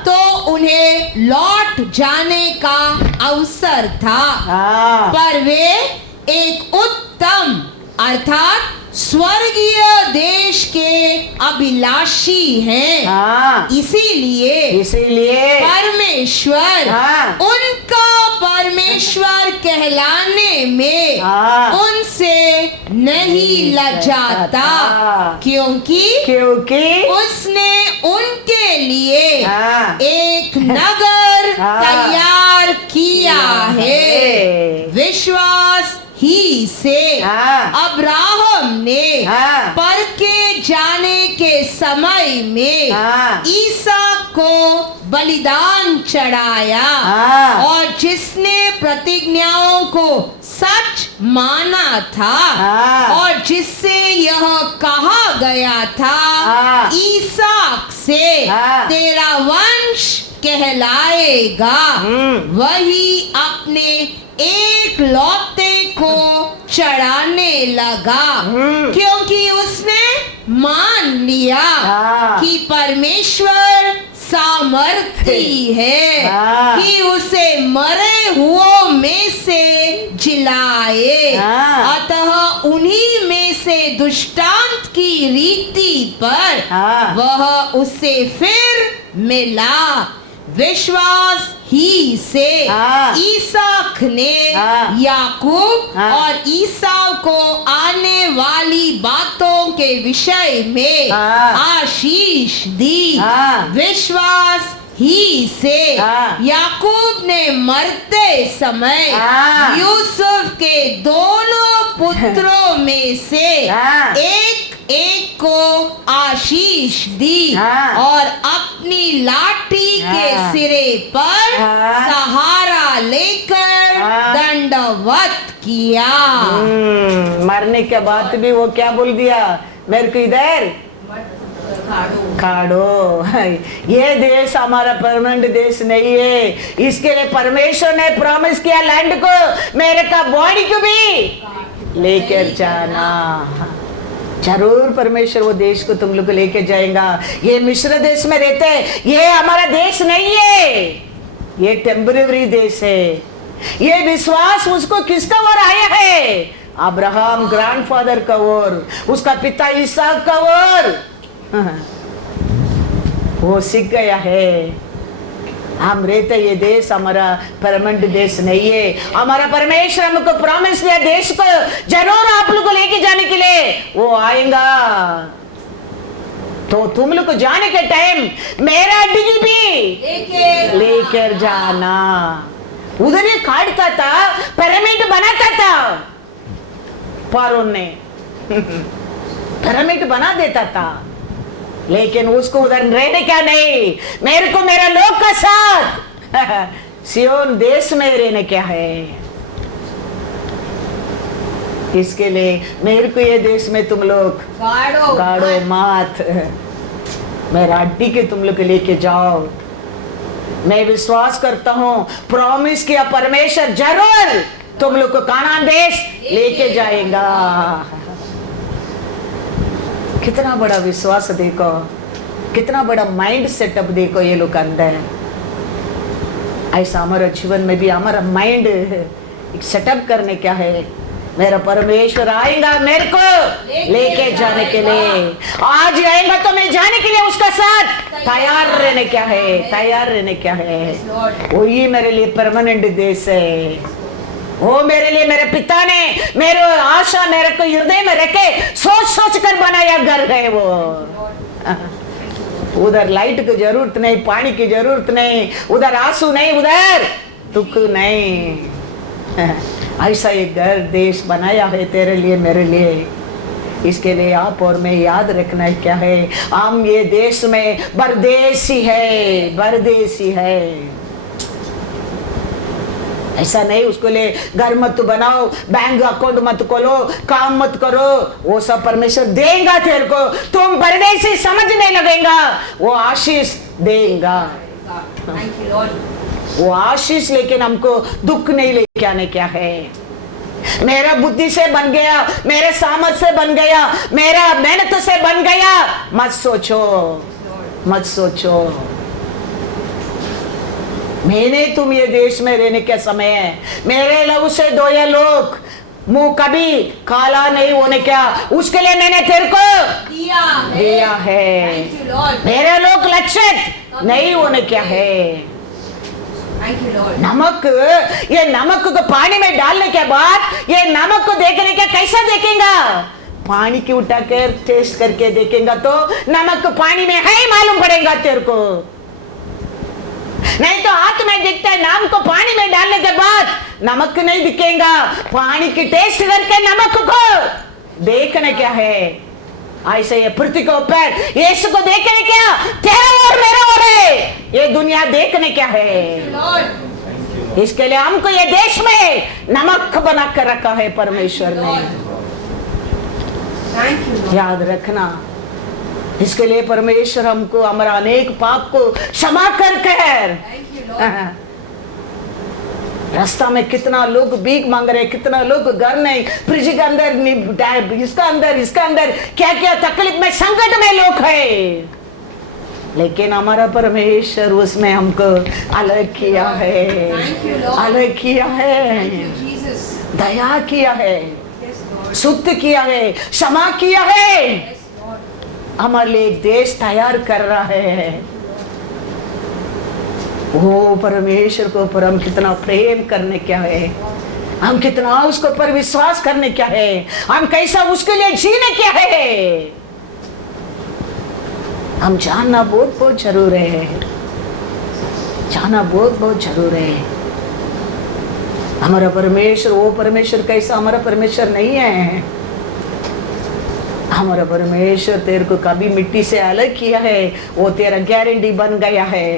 तो उन्हें लौट जाने का अवसर था, पर वे एक उत्तम अर्थात स्वर्गीय देश के अभिलाषी हैं। इसीलिए परमेश्वर उनका परमेश्वर कहलाने में उनसे नहीं लजाता, क्योंकि उसने उनके लिए एक नगर तैयार किया है। विश्वास ही से अब्राहम ने परखे जाने के समय में ईसाक को बलिदान चढ़ाया, और जिसने प्रतिज्ञाओं को सच माना था और जिससे यह कहा गया था ईसाक से तेरा वंश कहलाएगा, वही अपने एक लौते को चढ़ाने लगा, क्योंकि उसने मान लिया कि परमेश्वर सामर्थी है कि उसे मरे हाँ। अतः उन्हीं में से दुष्टांत की रीति पर हाँ। वह उससे फिर मिला। विश्वास ही से हाँ। ईसाक ने हाँ। याकूब हाँ। और ईसाव को आने वाली बातों के विषय में हाँ। आशीष दी। हाँ। विश्वास ही से हाँ। याकूब ने मरते समय हाँ। यूसुफ के दोनों पुत्रों में से हाँ। एक एक को आशीष दी हाँ। और अपनी लाठी के हाँ। सिरे पर हाँ। सहारा लेकर हाँ। दंडवत किया। मरने के बाद भी वो क्या बोल दिया, मेरे को इधर काढ़ो। ये देश हमारा परमानेंट देश नहीं है, इसके लिए परमेश्वर ने प्रॉमिस किया लैंड को, मेरे का बॉडी को भी लेकर जाना। जरूर परमेश्वर वो देश को तुम लोग को लेके जाएगा। ये मिस्र देश में रहते हैं, ये हमारा देश नहीं है, ये टेम्परेरी देश है। ये विश्वास उसको किसका ओर आया है, अब्राहम ग्रैंडफादर का ओर, उसका पिता इसहाक का ओर। वो सीख गया है। हम रहते ये देश हमारा परमानेंट देश नहीं है। हमारा परमेश्वर हमको प्रॉमिस दिया देश को जरूर आप लोग को लेके जाने के लिए वो आएगा। तो तुम लोग को जाने के टाइम मेरा डिग्री भी लेकर जाना। उधर ही काटता था, पिरामिड बनाता था, पारों ने पिरामिड बना देता था, लेकिन उसको उधर रहने क्या नहीं, मेरे को मेरा लोग का साथ सियोन देश में रहने क्या है। इसके लिए मेरे को ये देश में तुम लोग गाड़ो मत, मेरा अड्डी के तुम लोग लेके जाओ। मैं विश्वास करता हूँ प्रॉमिस किया परमेश्वर जरूर तुम लोग को कानान देश लेके जाएगा। कितना बड़ा विश्वास देखो, कितना बड़ा माइंड सेटअप देखो ये लोग अंदर। ऐसा हमारा जीवन में भी हमारा माइंड सेटअप करने क्या है, मेरा परमेश्वर आएगा मेरे को लेके जाने के लिए। आज आएगा तो मैं जाने के लिए उसका साथ तैयार रहने क्या है, तैयार रहने क्या है। वही मेरे लिए परमानेंट देश है। वो मेरे लिए मेरे पिता ने मेरे आशा मेरे को हृदय में रखे सोच सोच कर बनाया घर है वो। उधर लाइट की जरूरत नहीं, पानी की जरूरत नहीं, उधर आंसू नहीं, उधर दुख नहीं। ऐसा एक घर देश बनाया है तेरे लिए मेरे लिए। इसके लिए आप और मैं याद रखना है क्या है, हम ये देश में परदेसी है, परदेसी है। ऐसा नहीं उसको ले घर मत बनाओ, बैंक अकाउंट मत खोलो, काम मत करो, वो सब परमेश्वर देगा तेरे को। तुम परदेसी समझने लगेगा, वो आशीष देगा, वो आशीष। लेकिन हमको दुख नहीं लेके आने क्या है। मेरा बुद्धि से बन गया, मेरे सामर्थ से बन गया, मेरा मेहनत से बन गया, मत सोचो, मत सोचो। मैंने तुम ये देश में रहने के समय है, मेरे लहू से धोए लोग मुंह कभी काला नहीं होने क्या, उसके लिए मैंने तेरे को दिया है। मेरे लोग लक्षित नहीं होने क्या है। नमक, ये नमक को पानी में डालने के बाद ये नमक को देखने का कैसा देखेगा, पानी की उठा कर टेस्ट करके देखेगा तो नमक पानी में है ही मालूम पड़ेगा तेरे को। नहीं तो हाथ में दिखता है, नाम को पानी में डालने के बाद नमक नहीं दिखेगा। पानी की टेस्ट करके नमक को देखने क्या है। ऐसे ये पृथ्वी के ऊपर यीशु को देखने क्या, तेरा और मेरा और है, ये दुनिया देखने क्या है। इसके लिए हमको ये देश में नमक बना कर रखा है परमेश्वर ने, याद रखना। इसके लिए परमेश्वर हमको हमारा अनेक पाप को क्षमा कर रास्ता में कितना लोग भीख मांग रहे, कितना लोग घर नहीं, फ्रिज के अंदर, इसका अंदर क्या क्या तकलीफ में, संकट में लोग है। लेकिन हमारा परमेश्वर उसमें हमको अलग किया है, अलग किया है। दया किया है, शुद्ध किया है, क्षमा किया है, हमारे लिए एक देश तैयार कर रहा है। वो परमेश्वर को ऊपर हम कितना प्रेम करने क्या है, हम कितना उसके ऊपर विश्वास करने क्या है, हम कैसा उसके लिए जीने क्या है, हम जानना बहुत बहुत जरूर है, जानना बहुत बहुत जरूर है। हमारा परमेश्वर वो परमेश्वर कैसा हमारा परमेश्वर नहीं है। हमारा परमेश्वर तेरे को कभी मिट्टी से अलग किया है, वो तेरा गारंटी बन गया है।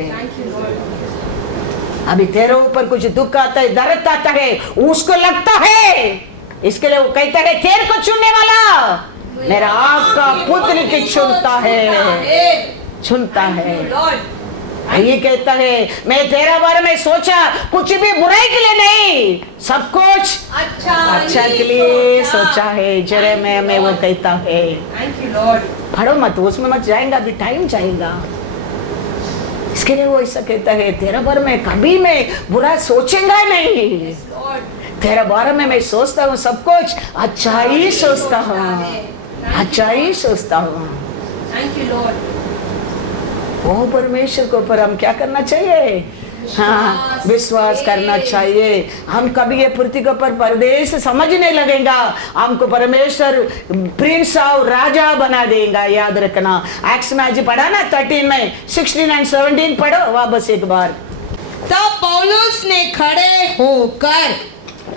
अभी तेरे ऊपर कुछ दुख आता है, दर्द आता है, उसको लगता है, इसके लिए वो कहता है तेरे को चुनने वाला मेरा आपका पुत्र की चुनता है, चुनता है। ये कहता है मैं तेरा बारे में सोचा कुछ भी बुराई के लिए नहीं, सब कुछ अच्छा के लिए सोचा है। यिर्मयाह में वो कहता है, पढ़ो मत, उसमें मत जाएगा, अभी टाइम जाएगा। इसके लिए वो ऐसा कहता है तेरा बारे में कभी मैं बुरा सोचेंगा नहीं, तेरा बारे में मैं सोचता हूँ सब कुछ अच्छा ही सोचता हूँ, अच्छा ही सोचता हूँ। वो परमेश्वर के ऊपर हम क्या करना चाहिए? हाँ, विश्वास करना चाहिए। हम कभी ये पृथ्वी के ऊपर परदेश समझ नहीं लगेगा, हमको परमेश्वर प्रिंस और राजा बना देगा। याद रखना, एक्स में आज पढ़ा ना 13 में 16 और 17 पढ़ो वापस एक बार। तब पौलुस ने खड़े होकर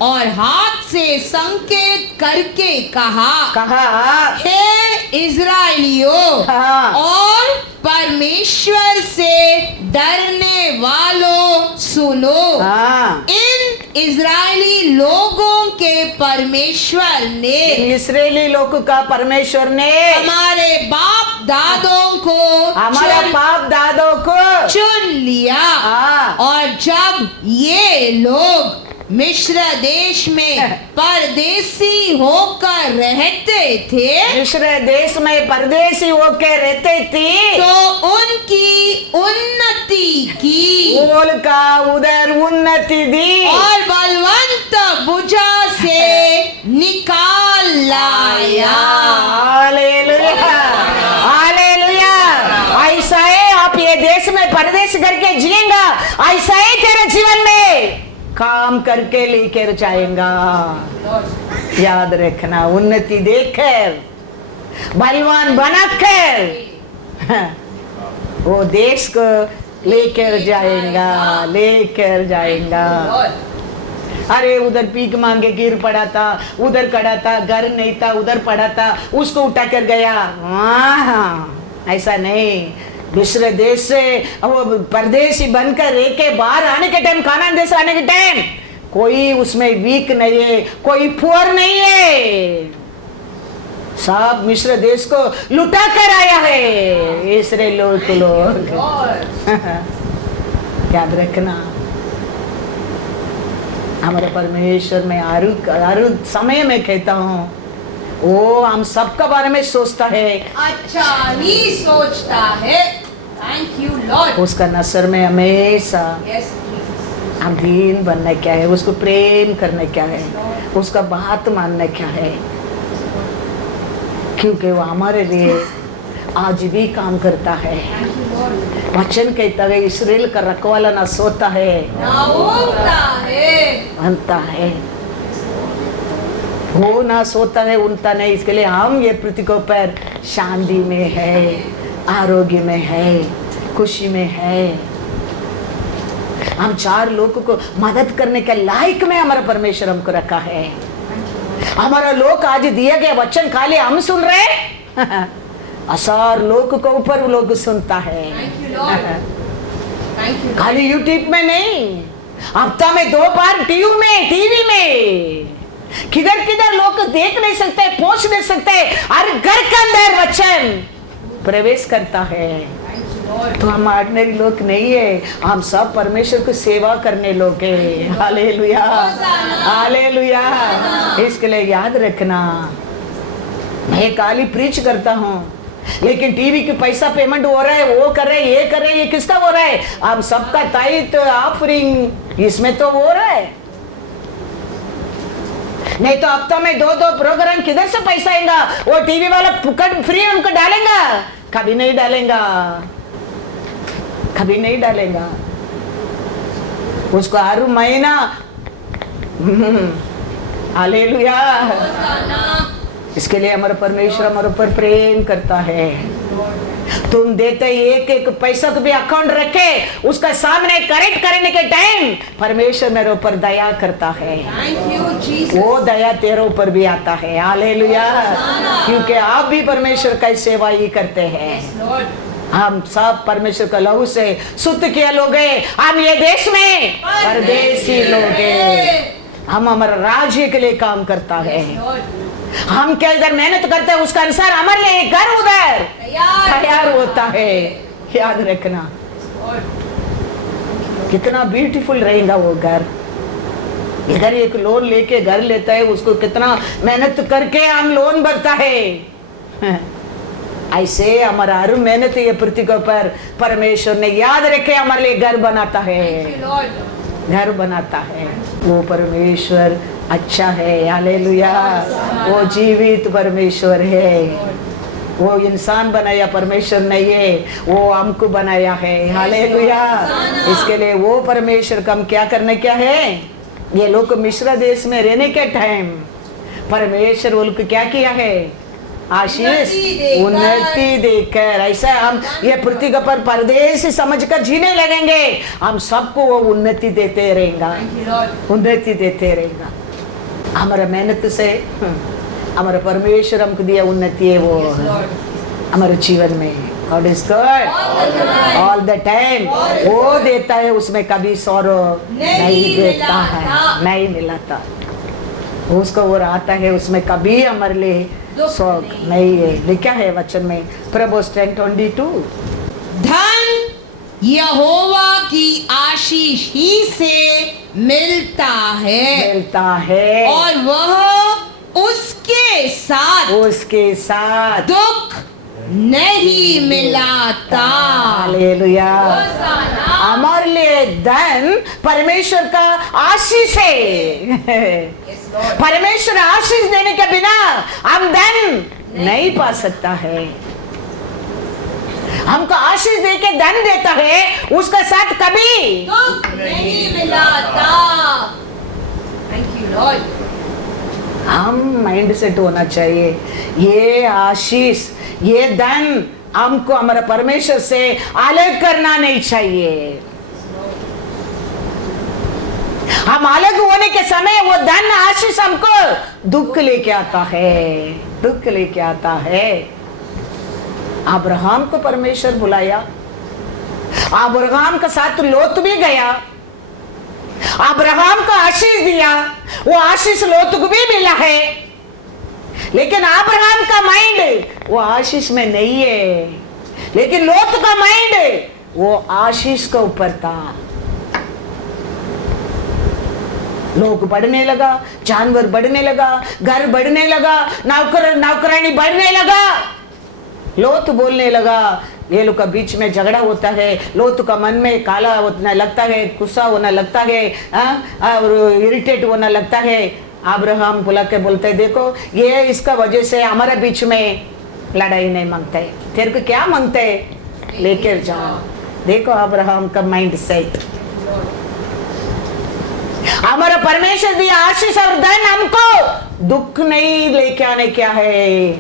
और हाथ से संकेत करके कहा, हे इज़राइलियों हाँ। और परमेश्वर से डरने वालों सुनो। हाँ। इन इज़राइली लोगों के परमेश्वर ने, इस्राएली लोगों का परमेश्वर ने हमारे बाप दादों को हमारा बाप दादों को चुन लिया। हाँ। और जब ये लोग मिस्र देश में परदेसी होकर रहते थे, मिस्र देश में परदेसी होकर रहते थे, तो उनकी उन्नति की बोल का उधर उन्नति दी और बलवंत भुजा से निकाल लाया। Hallelujah, hallelujah. ऐसा है आप ये देश में परदेश करके जिएगा, ऐसा है तेरे जीवन में काम करके लेकर जाएगा। याद रखना, उन्नति देखकर बलवान बनाकर वो देश को लेकर जाएगा, लेकर जाएगा। अरे उधर पीक मांगे गिर पड़ा था, उधर खड़ा था, घर नहीं था, उधर पड़ा था, उसको उठा कर गया। ऐसा नहीं। मिस्र देश से वो परदेसी बनकर रह के बाहर आने के टाइम, कानान देश आने के टाइम, कोई उसमें वीक नहीं है, कोई पुअर नहीं है, सब मिस्र देश को लुटा कर आया है इसराइल लोग। याद रखना, हमारे परमेश्वर में हर समय में कहता हूँ, वो हम सबका बारे में सोचता है, अच्छा ही सोचता है। Thank you Lord. उसका नजर में हमेशा अधीन बनना क्या है, उसको प्रेम करना क्या है, उसका बात मानना क्या है, क्योंकि वो हमारे लिए आज भी काम करता है। वचन कहता है इस्राएल का रखवाला ना सोता है ना उठता है, बनता है। वो ना सोता है उनता नहीं। इसके लिए हम ये पृथ्वी के ऊपर शांति में है, आरोग्य में है, खुशी में है। हम चार लोगों को मदद करने के लायक में हमारा परमेश्वर हमको रखा है। हमारा लोग आज दिया गया वचन खाली हम सुन रहे, हजार लोग को ऊपर लोग सुनता है। खाली यूट्यूब में नहीं, हफ्ता में 2 बार टीवी में किधर किधर लोग देख नहीं सकते, पहुंच नहीं सकते, हर घर के अंदर वचन प्रवेश करता है। तो हम ऑर्डिनरी लोग नहीं है, हम सब परमेश्वर को सेवा करने लोग हैं। Hallelujah, hallelujah. इसके लिए याद रखना, मैं खाली प्रीच करता हूँ, लेकिन टीवी की पैसा पेमेंट हो रहा है, वो कर रहे, ये कर रहे, ये किसका हो रहा है? हम सबका दायित्व ऑफरिंग इसमें तो हो रहा है। नहीं तो हफ्तों में 2-2 प्रोग्राम किधर से पैसा आएगा? वो टीवी वाला फुकट फ्री उनको डालेगा? कभी नहीं डालेगा, कभी नहीं डालेगा। उसको हर महीना हालेलुया। इसके लिए हमारा परमेश्वर हमारे ऊपर प्रेम करता है। तुम देते एक एक पैसा को भी अकाउंट रखे, उसका सामने करेक्ट करने के टाइम परमेश्वर मेरे ऊपर दया करता है। वो दया तेरे ऊपर भी आता है। हालेलुया। क्योंकि आप भी परमेश्वर का सेवा ही करते हैं। हम सब परमेश्वर का लहू से शुद्ध किए लोग हैं। हम ये देश में परदेसी लोग हैं। हम हमारे राज्य के लिए काम करता है। हम क्या इधर मेहनत करते हैं, उसका अनुसार हमारे लिए घर उधर तैयार होता है। याद रखना, कितना ब्यूटीफुल रहेगा वो घर। इधर एक लोन लेके घर लेता है, उसको कितना मेहनत करके हम लोन भरता है। ऐसे हमारा हर मेहनत ये पृथ्वी के ऊपर परमेश्वर ने याद रखे हमारे लिए घर बनाता है, घर बनाता है। वो परमेश्वर अच्छा है। हालेलुया। वो जीवित परमेश्वर है। वो इंसान बनाया परमेश्वर नहीं है, वो हमको बनाया है। हालेलुया। इसके लिए वो परमेश्वर का हम क्या करना क्या है? ये लोग मिस्र देश में रहने के टाइम परमेश्वर उनको क्या किया है? आशीष उन्नति देकर। ऐसा हम ये पृथ्वी पर परदेश समझकर जीने लगेंगे, हम सबको वो उन्नति देते रहेगा, उन्नति देते रहेगा। हमारा मेहनत से हमारा परमेश्वर हमको दिया उन्नति है, वो हमारे जीवन में God is good all the time। वो देता है, उसमें कभी सौरो नहीं देता है, नहीं मिलाता। उसको वो आता है, उसमें कभी हमारे लिए शौक नहीं है। लिखा है वचन में प्रभुस 10:22, धन यहोवा की आशीष ही से मिलता है और वह उसके साथ दुख नहीं मिलाता। हालेलुया। हमारे लिए धन परमेश्वर का आशीष है। परमेश्वर आशीष देने के बिना हम धन नहीं पा सकता है। हमको आशीष दे के धन देता है, उसका साथ कभी दुख नहीं मिलाता। Thank you Lord. हम माइंड सेट होना चाहिए, ये आशीष ये धन हमको हमारा परमेश्वर से अलग करना नहीं चाहिए। हम अलग होने के समय वो धन आशीष हमको दुख लेके आता है, दुख लेके आता है। अब्राहम को परमेश्वर बुलाया, अब्राहम का साथ लोत भी गया, अब्राहम को आशीष दिया, वो आशीष लोत को भी मिला है। लेकिन अब्राहम का माइंड वो आशीष में नहीं है, लेकिन लोत का माइंड वो आशीष के ऊपर था। लोग बढ़ने लगा, जानवर बढ़ने लगा, घर बढ़ने लगा, नौकरानी बढ़ने लगा। लोत बोलने लगा, ये लोग का बीच में झगड़ा होता है, लोत का मन में काला होने लगता है, गुस्सा होना लगता है, और इरिटेट होना लगता है। अब्राहम बुला के बोलते, देखो ये इसका वजह से हमारे बीच में लड़ाई नहीं मांगते, तेरे को क्या मांगते लेकर जाओ। देखो अब्राहम का माइंड सेट। हमारा परमेश्वर दिया आशीष और धन हमको दुख नहीं लेके आने क्या है,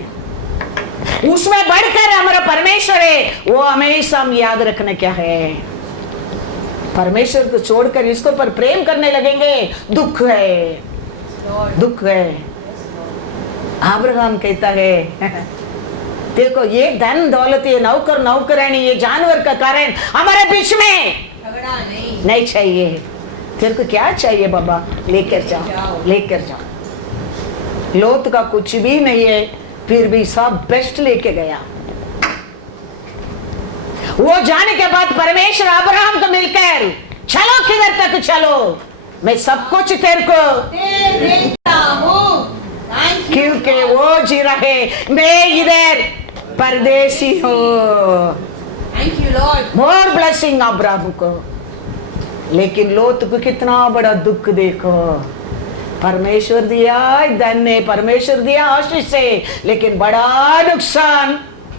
उसमें बढ़कर हमारा परमेश्वर है, वो हमेशा हम याद रखने क्या है। परमेश्वर को छोड़कर इसको पर प्रेम करने लगेंगे, दुख है, दुख है। अब्राहम कहता है, देखो ये धन दौलत, ये नौकर नौकरानी, ये जानवर का कारण हमारे बीच में झगड़ा नहीं चाहिए। तेरे को क्या चाहिए बाबा, लेकर जाओ, लेकर जाओ। लोत का कुछ भी नहीं है, फिर भी सब बेस्ट लेके गया। वो जाने के बाद परमेश्वर अब्राहम को मिलकर, चलो किधर तक चलो, मैं सब कुछ तेरे को देता हूँ, क्योंकि वो जी रहे, मैं इधर परदेसी हूँ। Thank you Lord. More blessing Abraham को। लेकिन लोत को कितना बड़ा दुख देखो, परमेश्वर दिया धन है, परमेश्वर दिया आशीष है, लेकिन बड़ा नुकसान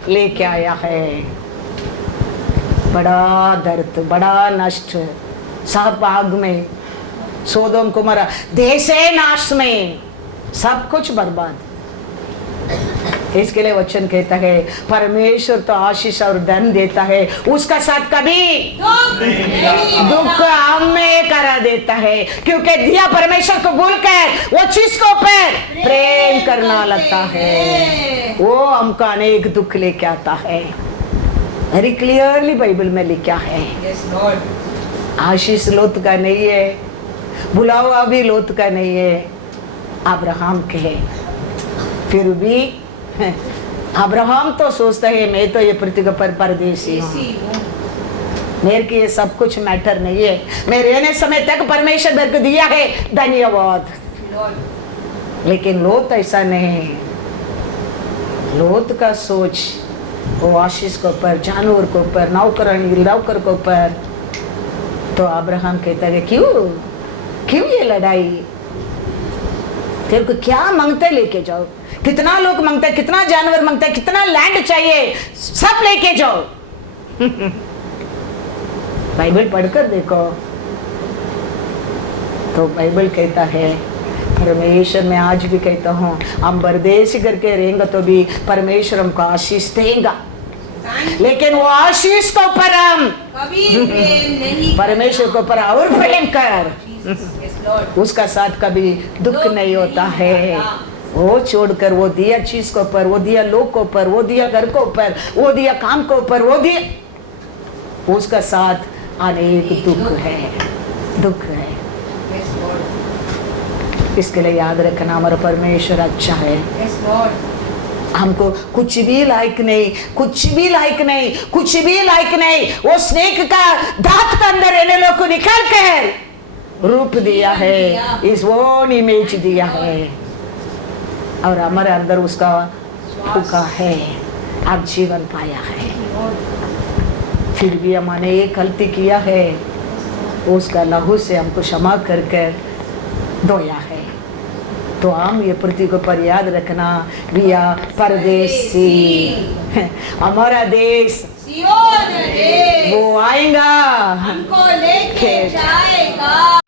लेके आया है, बड़ा दर्द, बड़ा नष्ट, सब आग में, सोदोम कुमारा देश नाश में, सब कुछ बर्बाद। इसके लिए वचन कहता है परमेश्वर तो आशीष और धन देता है, उसका साथ कभी दुख हमें करा देता है, क्योंकि दिया परमेश्वर को भूलकर वो चीज को ऊपर प्रेम करना लगता है, वो हमको अनेक दुख लेके आता है। वेरी क्लियरली बाइबल में लिखा है। आशीष लोत का नहीं है, बुलावा भी लोत का नहीं है, अब्राहम के है। फिर भी अब्राहम तो सोचता है मैं तो ये पृथ्वी पर परदेसी हूँ, मेरे की ये सब कुछ मैटर नहीं है, मैं रहने समय तक परमेश्वर मेरे को दिया है, धन्यवाद। लेकिन लोत ऐसा नहीं, लोत का सोच वो आशीष के ऊपर, जानवर के ऊपर, नौकर के ऊपर। तो अब्राहम कहता है क्यों ये लड़ाई, तेरे को क्या मांगते लेके जाओ, कितना लोग मांगते, कितना जानवर मांगते, कितना लैंड चाहिए, सब लेके जाओ। बाइबल पढ़कर देखो तो बाइबल कहता है, परमेश्वर मैं आज भी कहता हूँ, हम परदेसी करके रहेंगे तो भी परमेश्वर हमको आशीष देगा, लेकिन वो आशीष को ऊपर हम कभी प्रेम नहीं, परमेश्वर को ऊपर और प्रेम कर, उसका साथ कभी दुख नहीं होता है। वो छोड़कर वो दिया चीज को ऊपर, वो दिया लोग को ऊपर, वो दिया घर को ऊपर, वो दिया काम को ऊपर, वो दिया, उसका साथ अनेक दुख है, दुख है। इसके लिए याद रखना हमारा परमेश्वर अच्छा है। हमको कुछ भी लायक नहीं, कुछ भी लायक नहीं, कुछ भी लायक नहीं, वो स्नेक का दांत के अंदर रहने लोग को निकाल कर रूप दिया है, इस ओन इमेज दिया है, और हमारे अंदर उसका फूका है, अब जीवन पाया है। फिर भी हमने एक गलती किया है, उसका लहू से हमको क्षमा कर कर धोया है। तो हम ये पृथ्वी को पर याद रखना, बिया परदेसी, हमारा देश सियोन देश वो आएगा, हमको लेके जाएगा।